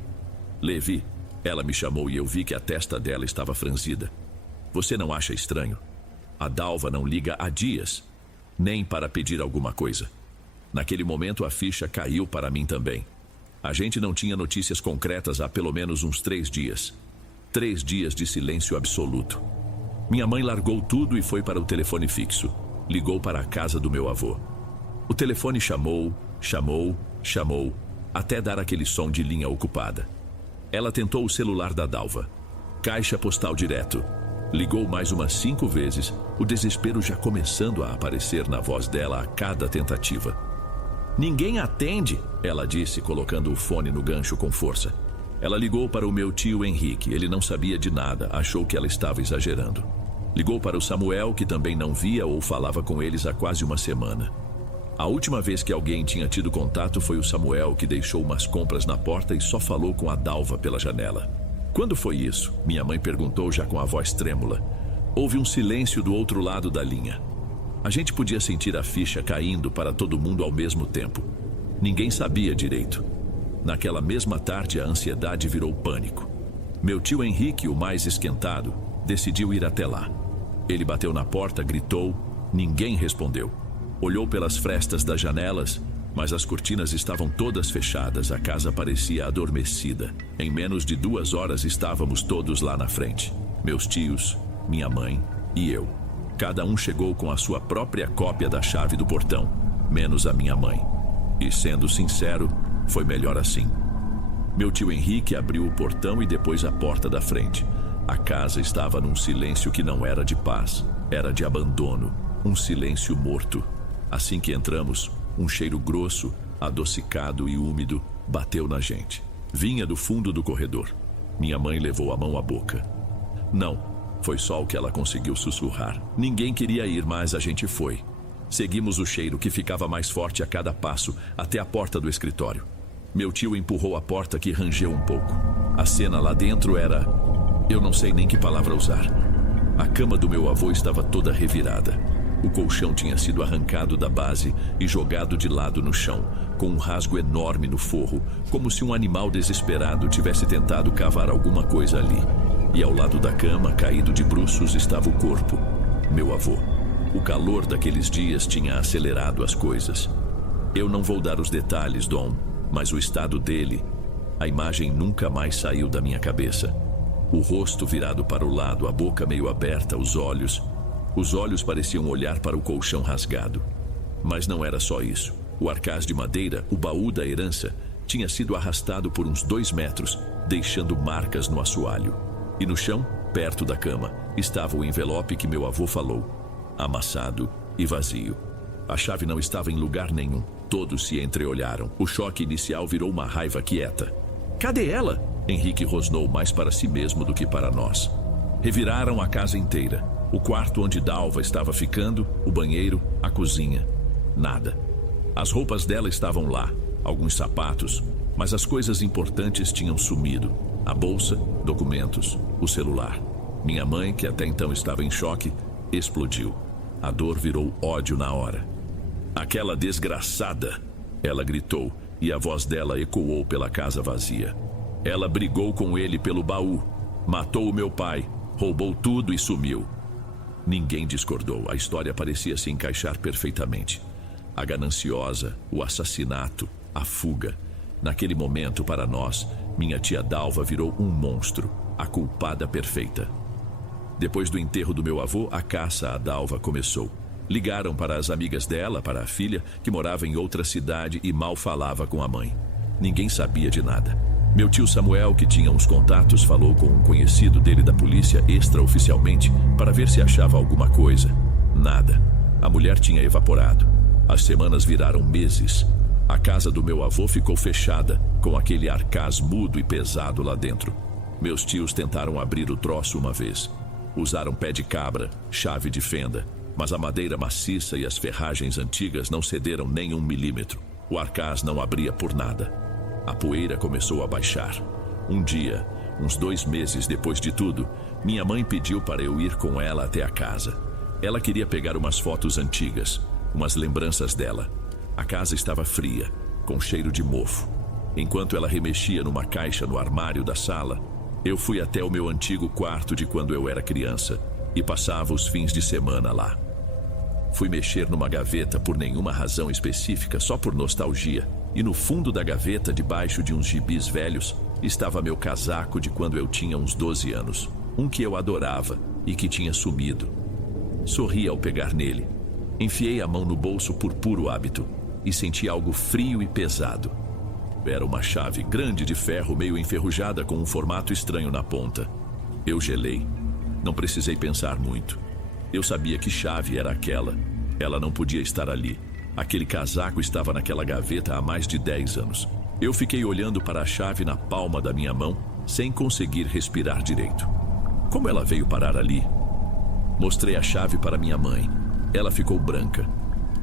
Levi, ela me chamou e eu vi que a testa dela estava franzida. Você não acha estranho? A Dalva não liga há dias, nem para pedir alguma coisa. Naquele momento a ficha caiu para mim também. A gente não tinha notícias concretas há pelo menos uns 3 dias. 3 dias de silêncio absoluto. Minha mãe largou tudo e foi para o telefone fixo. Ligou para a casa do meu avô. O telefone chamou, até dar aquele som de linha ocupada. Ela tentou o celular da Dalva. Caixa postal direto. Ligou mais umas 5 vezes, o desespero já começando a aparecer na voz dela a cada tentativa. Ninguém atende, ela disse, colocando o fone no gancho com força. Ela ligou para o meu tio Henrique, ele não sabia de nada, achou que ela estava exagerando. Ligou para o Samuel, que também não via ou falava com eles há quase uma semana. A última vez que alguém tinha tido contato foi o Samuel, que deixou umas compras na porta e só falou com a Dalva pela janela. Quando foi isso? Minha mãe perguntou já com a voz trêmula. Houve um silêncio do outro lado da linha. A gente podia sentir a ficha caindo para todo mundo ao mesmo tempo. Ninguém sabia direito. Naquela mesma tarde a ansiedade virou pânico. Meu tio Henrique, o mais esquentado, decidiu ir até lá. Ele bateu na porta, gritou, ninguém respondeu. Olhou pelas frestas das janelas, mas as cortinas estavam todas fechadas, a casa parecia adormecida. Em menos de 2 horas estávamos todos lá na frente. Meus tios, minha mãe e eu. Cada um chegou com a sua própria cópia da chave do portão, menos a minha mãe. E sendo sincero, foi melhor assim. Meu tio Henrique abriu o portão e depois a porta da frente. A casa estava num silêncio que não era de paz, era de abandono, um silêncio morto. Assim que entramos, um cheiro grosso, adocicado e úmido bateu na gente. Vinha do fundo do corredor. Minha mãe levou a mão à boca. Não, foi só o que ela conseguiu sussurrar. Ninguém queria ir, mas a gente foi. Seguimos o cheiro que ficava mais forte a cada passo, até a porta do escritório. Meu tio empurrou a porta que rangeu um pouco. A cena lá dentro era... eu não sei nem que palavra usar. A cama do meu avô estava toda revirada. O colchão tinha sido arrancado da base e jogado de lado no chão, com um rasgo enorme no forro, como se um animal desesperado tivesse tentado cavar alguma coisa ali. E ao lado da cama, caído de bruços, estava o corpo. Meu avô. O calor daqueles dias tinha acelerado as coisas. Eu não vou dar os detalhes, Dom, mas o estado dele... a imagem nunca mais saiu da minha cabeça. O rosto virado para o lado, a boca meio aberta, os olhos... os olhos pareciam olhar para o colchão rasgado. Mas não era só isso. O arcaz de madeira, o baú da herança, tinha sido arrastado por uns 2 metros, deixando marcas no assoalho. E no chão, perto da cama, estava o envelope que meu avô falou. Amassado e vazio. A chave não estava em lugar nenhum. Todos se entreolharam. O choque inicial virou uma raiva quieta. Cadê ela? Henrique rosnou mais para si mesmo do que para nós. Reviraram a casa inteira. O quarto onde Dalva estava ficando, o banheiro, a cozinha. Nada. As roupas dela estavam lá, alguns sapatos, mas as coisas importantes tinham sumido. A bolsa, documentos, o celular. Minha mãe, que até então estava em choque, explodiu. A dor virou ódio na hora. Aquela desgraçada! Ela gritou e a voz dela ecoou pela casa vazia. Ela brigou com ele pelo baú, matou o meu pai, roubou tudo e sumiu. Ninguém discordou, a história parecia se encaixar perfeitamente. A gananciosa, o assassinato, a fuga. Naquele momento, para nós, minha tia Dalva virou um monstro, a culpada perfeita. Depois do enterro do meu avô, a caça à Dalva começou. Ligaram para as amigas dela, para a filha, que morava em outra cidade e mal falava com a mãe. Ninguém sabia de nada. Meu tio Samuel, que tinha uns contatos, falou com um conhecido dele da polícia extraoficialmente para ver se achava alguma coisa. Nada. A mulher tinha evaporado. As semanas viraram meses. A casa do meu avô ficou fechada, com aquele arcaz mudo e pesado lá dentro. Meus tios tentaram abrir o troço uma vez. Usaram pé de cabra, chave de fenda, mas a madeira maciça e as ferragens antigas não cederam nem 1 milímetro. O arcaz não abria por nada. A poeira começou a baixar. Um dia, uns 2 meses depois de tudo, minha mãe pediu para eu ir com ela até a casa. Ela queria pegar umas fotos antigas, umas lembranças dela. A casa estava fria, com cheiro de mofo. Enquanto ela remexia numa caixa no armário da sala, eu fui até o meu antigo quarto de quando eu era criança e passava os fins de semana lá. Fui mexer numa gaveta por nenhuma razão específica, só por nostalgia, e no fundo da gaveta, debaixo de uns gibis velhos, estava meu casaco de quando eu tinha uns 12 anos, um que eu adorava e que tinha sumido. Sorri ao pegar nele. Enfiei a mão no bolso por puro hábito e senti algo frio e pesado. Era uma chave grande de ferro meio enferrujada com um formato estranho na ponta. Eu gelei. Não precisei pensar muito. Eu sabia que chave era aquela. Ela não podia estar ali. Aquele casaco estava naquela gaveta há mais de 10 anos. Eu fiquei olhando para a chave na palma da minha mão, sem conseguir respirar direito. Como ela veio parar ali? Mostrei a chave para minha mãe. Ela ficou branca.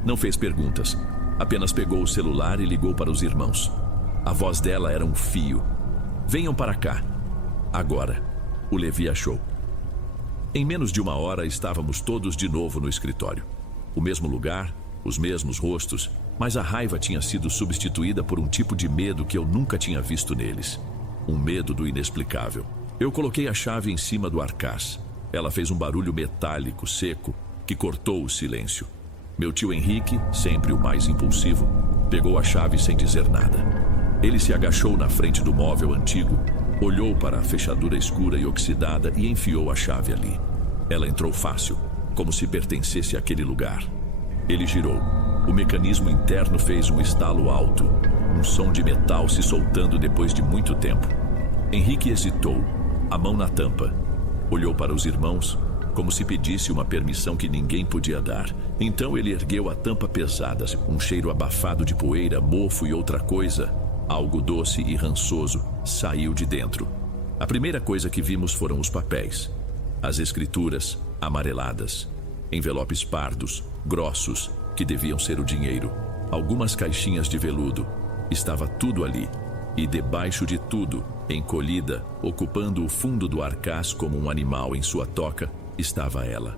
Não fez perguntas. Apenas pegou o celular e ligou para os irmãos. A voz dela era um fio. Venham para cá. Agora, o Levi achou. Em menos de 1 hora estávamos todos de novo no escritório. O mesmo lugar, os mesmos rostos, mas a raiva tinha sido substituída por um tipo de medo que eu nunca tinha visto neles. Um medo do inexplicável. Eu coloquei a chave em cima do arcaz. Ela fez um barulho metálico, seco, que cortou o silêncio. Meu tio Henrique, sempre o mais impulsivo, pegou a chave sem dizer nada. Ele se agachou na frente do móvel antigo, olhou para a fechadura escura e oxidada e enfiou a chave ali. Ela entrou fácil, como se pertencesse àquele lugar. Ele girou. O mecanismo interno fez um estalo alto, um som de metal se soltando depois de muito tempo. Henrique hesitou, a mão na tampa. Olhou para os irmãos, como se pedisse uma permissão que ninguém podia dar. Então ele ergueu a tampa pesada, um cheiro abafado de poeira, mofo e outra coisa, algo doce e rançoso, saiu de dentro. A primeira coisa que vimos foram os papéis. As escrituras, amareladas. Envelopes pardos, grossos, que deviam ser o dinheiro. Algumas caixinhas de veludo. Estava tudo ali. E debaixo de tudo, encolhida, ocupando o fundo do arcaz como um animal em sua toca, estava ela,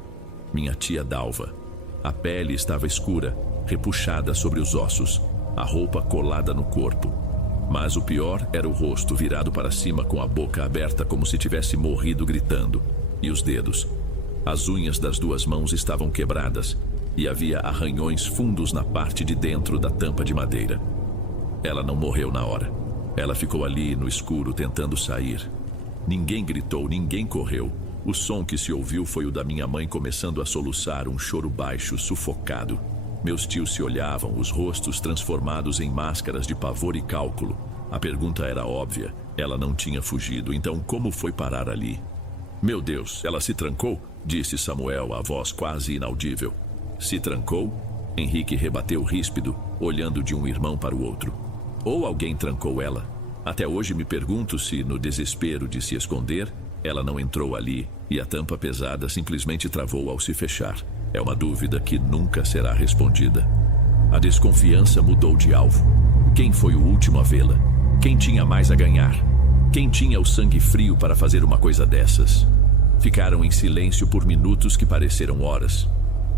minha tia Dalva. A pele estava escura, repuxada sobre os ossos, a roupa colada no corpo. Mas o pior era o rosto virado para cima com a boca aberta como se tivesse morrido gritando. E os dedos. As unhas das 2 mãos estavam quebradas e havia arranhões fundos na parte de dentro da tampa de madeira. Ela não morreu na hora. Ela ficou ali no escuro tentando sair. Ninguém gritou, ninguém correu. O som que se ouviu foi o da minha mãe começando a soluçar, um choro baixo, sufocado. Meus tios se olhavam, os rostos transformados em máscaras de pavor e cálculo. A pergunta era óbvia. Ela não tinha fugido, então como foi parar ali? Meu Deus, ela se trancou? Disse Samuel, a voz quase inaudível. Se trancou? Henrique rebateu ríspido, olhando de um irmão para o outro. Ou alguém trancou ela. Até hoje me pergunto se, no desespero de se esconder, ela não entrou ali e a tampa pesada simplesmente travou ao se fechar. É uma dúvida que nunca será respondida. A desconfiança mudou de alvo. Quem foi o último a vê-la? Quem tinha mais a ganhar? Quem tinha o sangue frio para fazer uma coisa dessas? Ficaram em silêncio por minutos que pareceram horas.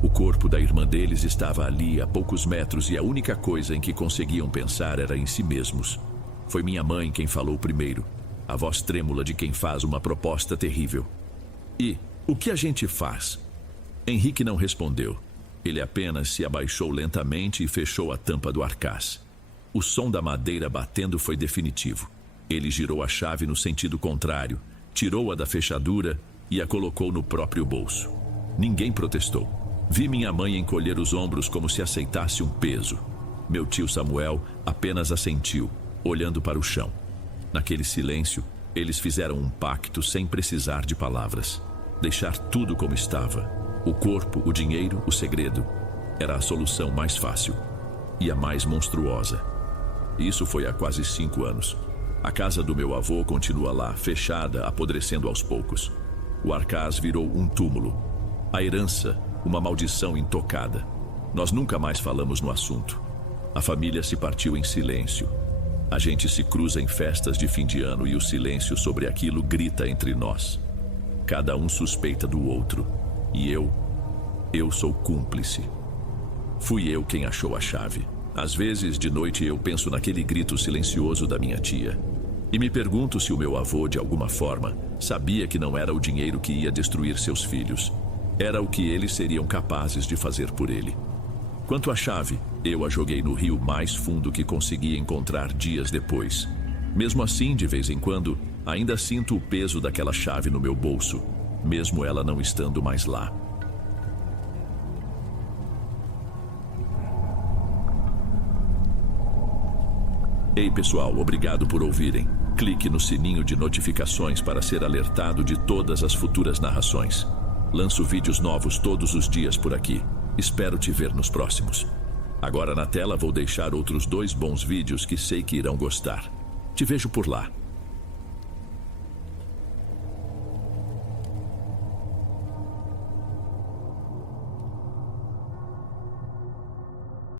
O corpo da irmã deles estava ali a poucos metros e a única coisa em que conseguiam pensar era em si mesmos. Foi minha mãe quem falou primeiro, a voz trêmula de quem faz uma proposta terrível. E o que a gente faz? Henrique não respondeu. Ele apenas se abaixou lentamente e fechou a tampa do arcaz. O som da madeira batendo foi definitivo. Ele girou a chave no sentido contrário, tirou-a da fechadura e a colocou no próprio bolso. Ninguém protestou. Vi minha mãe encolher os ombros como se aceitasse um peso. Meu tio Samuel apenas assentiu. olhando para o chão. Naquele silêncio, eles fizeram um pacto sem precisar de palavras. Deixar tudo como estava. O corpo, o dinheiro, o segredo. Era a solução mais fácil. E a mais monstruosa. Isso foi há quase 5 anos. A casa do meu avô continua lá, fechada, apodrecendo aos poucos. O Arcaz virou um túmulo. A herança, uma maldição intocada. Nós nunca mais falamos no assunto. A família se partiu em silêncio. A gente se cruza em festas de fim de ano e o silêncio sobre aquilo grita entre nós. Cada um suspeita do outro. E eu sou cúmplice. Fui eu quem achou a chave. Às vezes, de noite, eu penso naquele grito silencioso da minha tia. E me pergunto se o meu avô, de alguma forma, sabia que não era o dinheiro que ia destruir seus filhos. Era o que eles seriam capazes de fazer por ele. Quanto à chave, eu a joguei no rio mais fundo que consegui encontrar dias depois. Mesmo assim, de vez em quando, ainda sinto o peso daquela chave no meu bolso, mesmo ela não estando mais lá. Ei pessoal, obrigado por ouvirem. Clique no sininho de notificações para ser alertado de todas as futuras narrações. Lanço vídeos novos todos os dias por aqui. Espero te ver nos próximos. Agora na tela vou deixar outros 2 bons vídeos que sei que irão gostar. Te vejo por lá.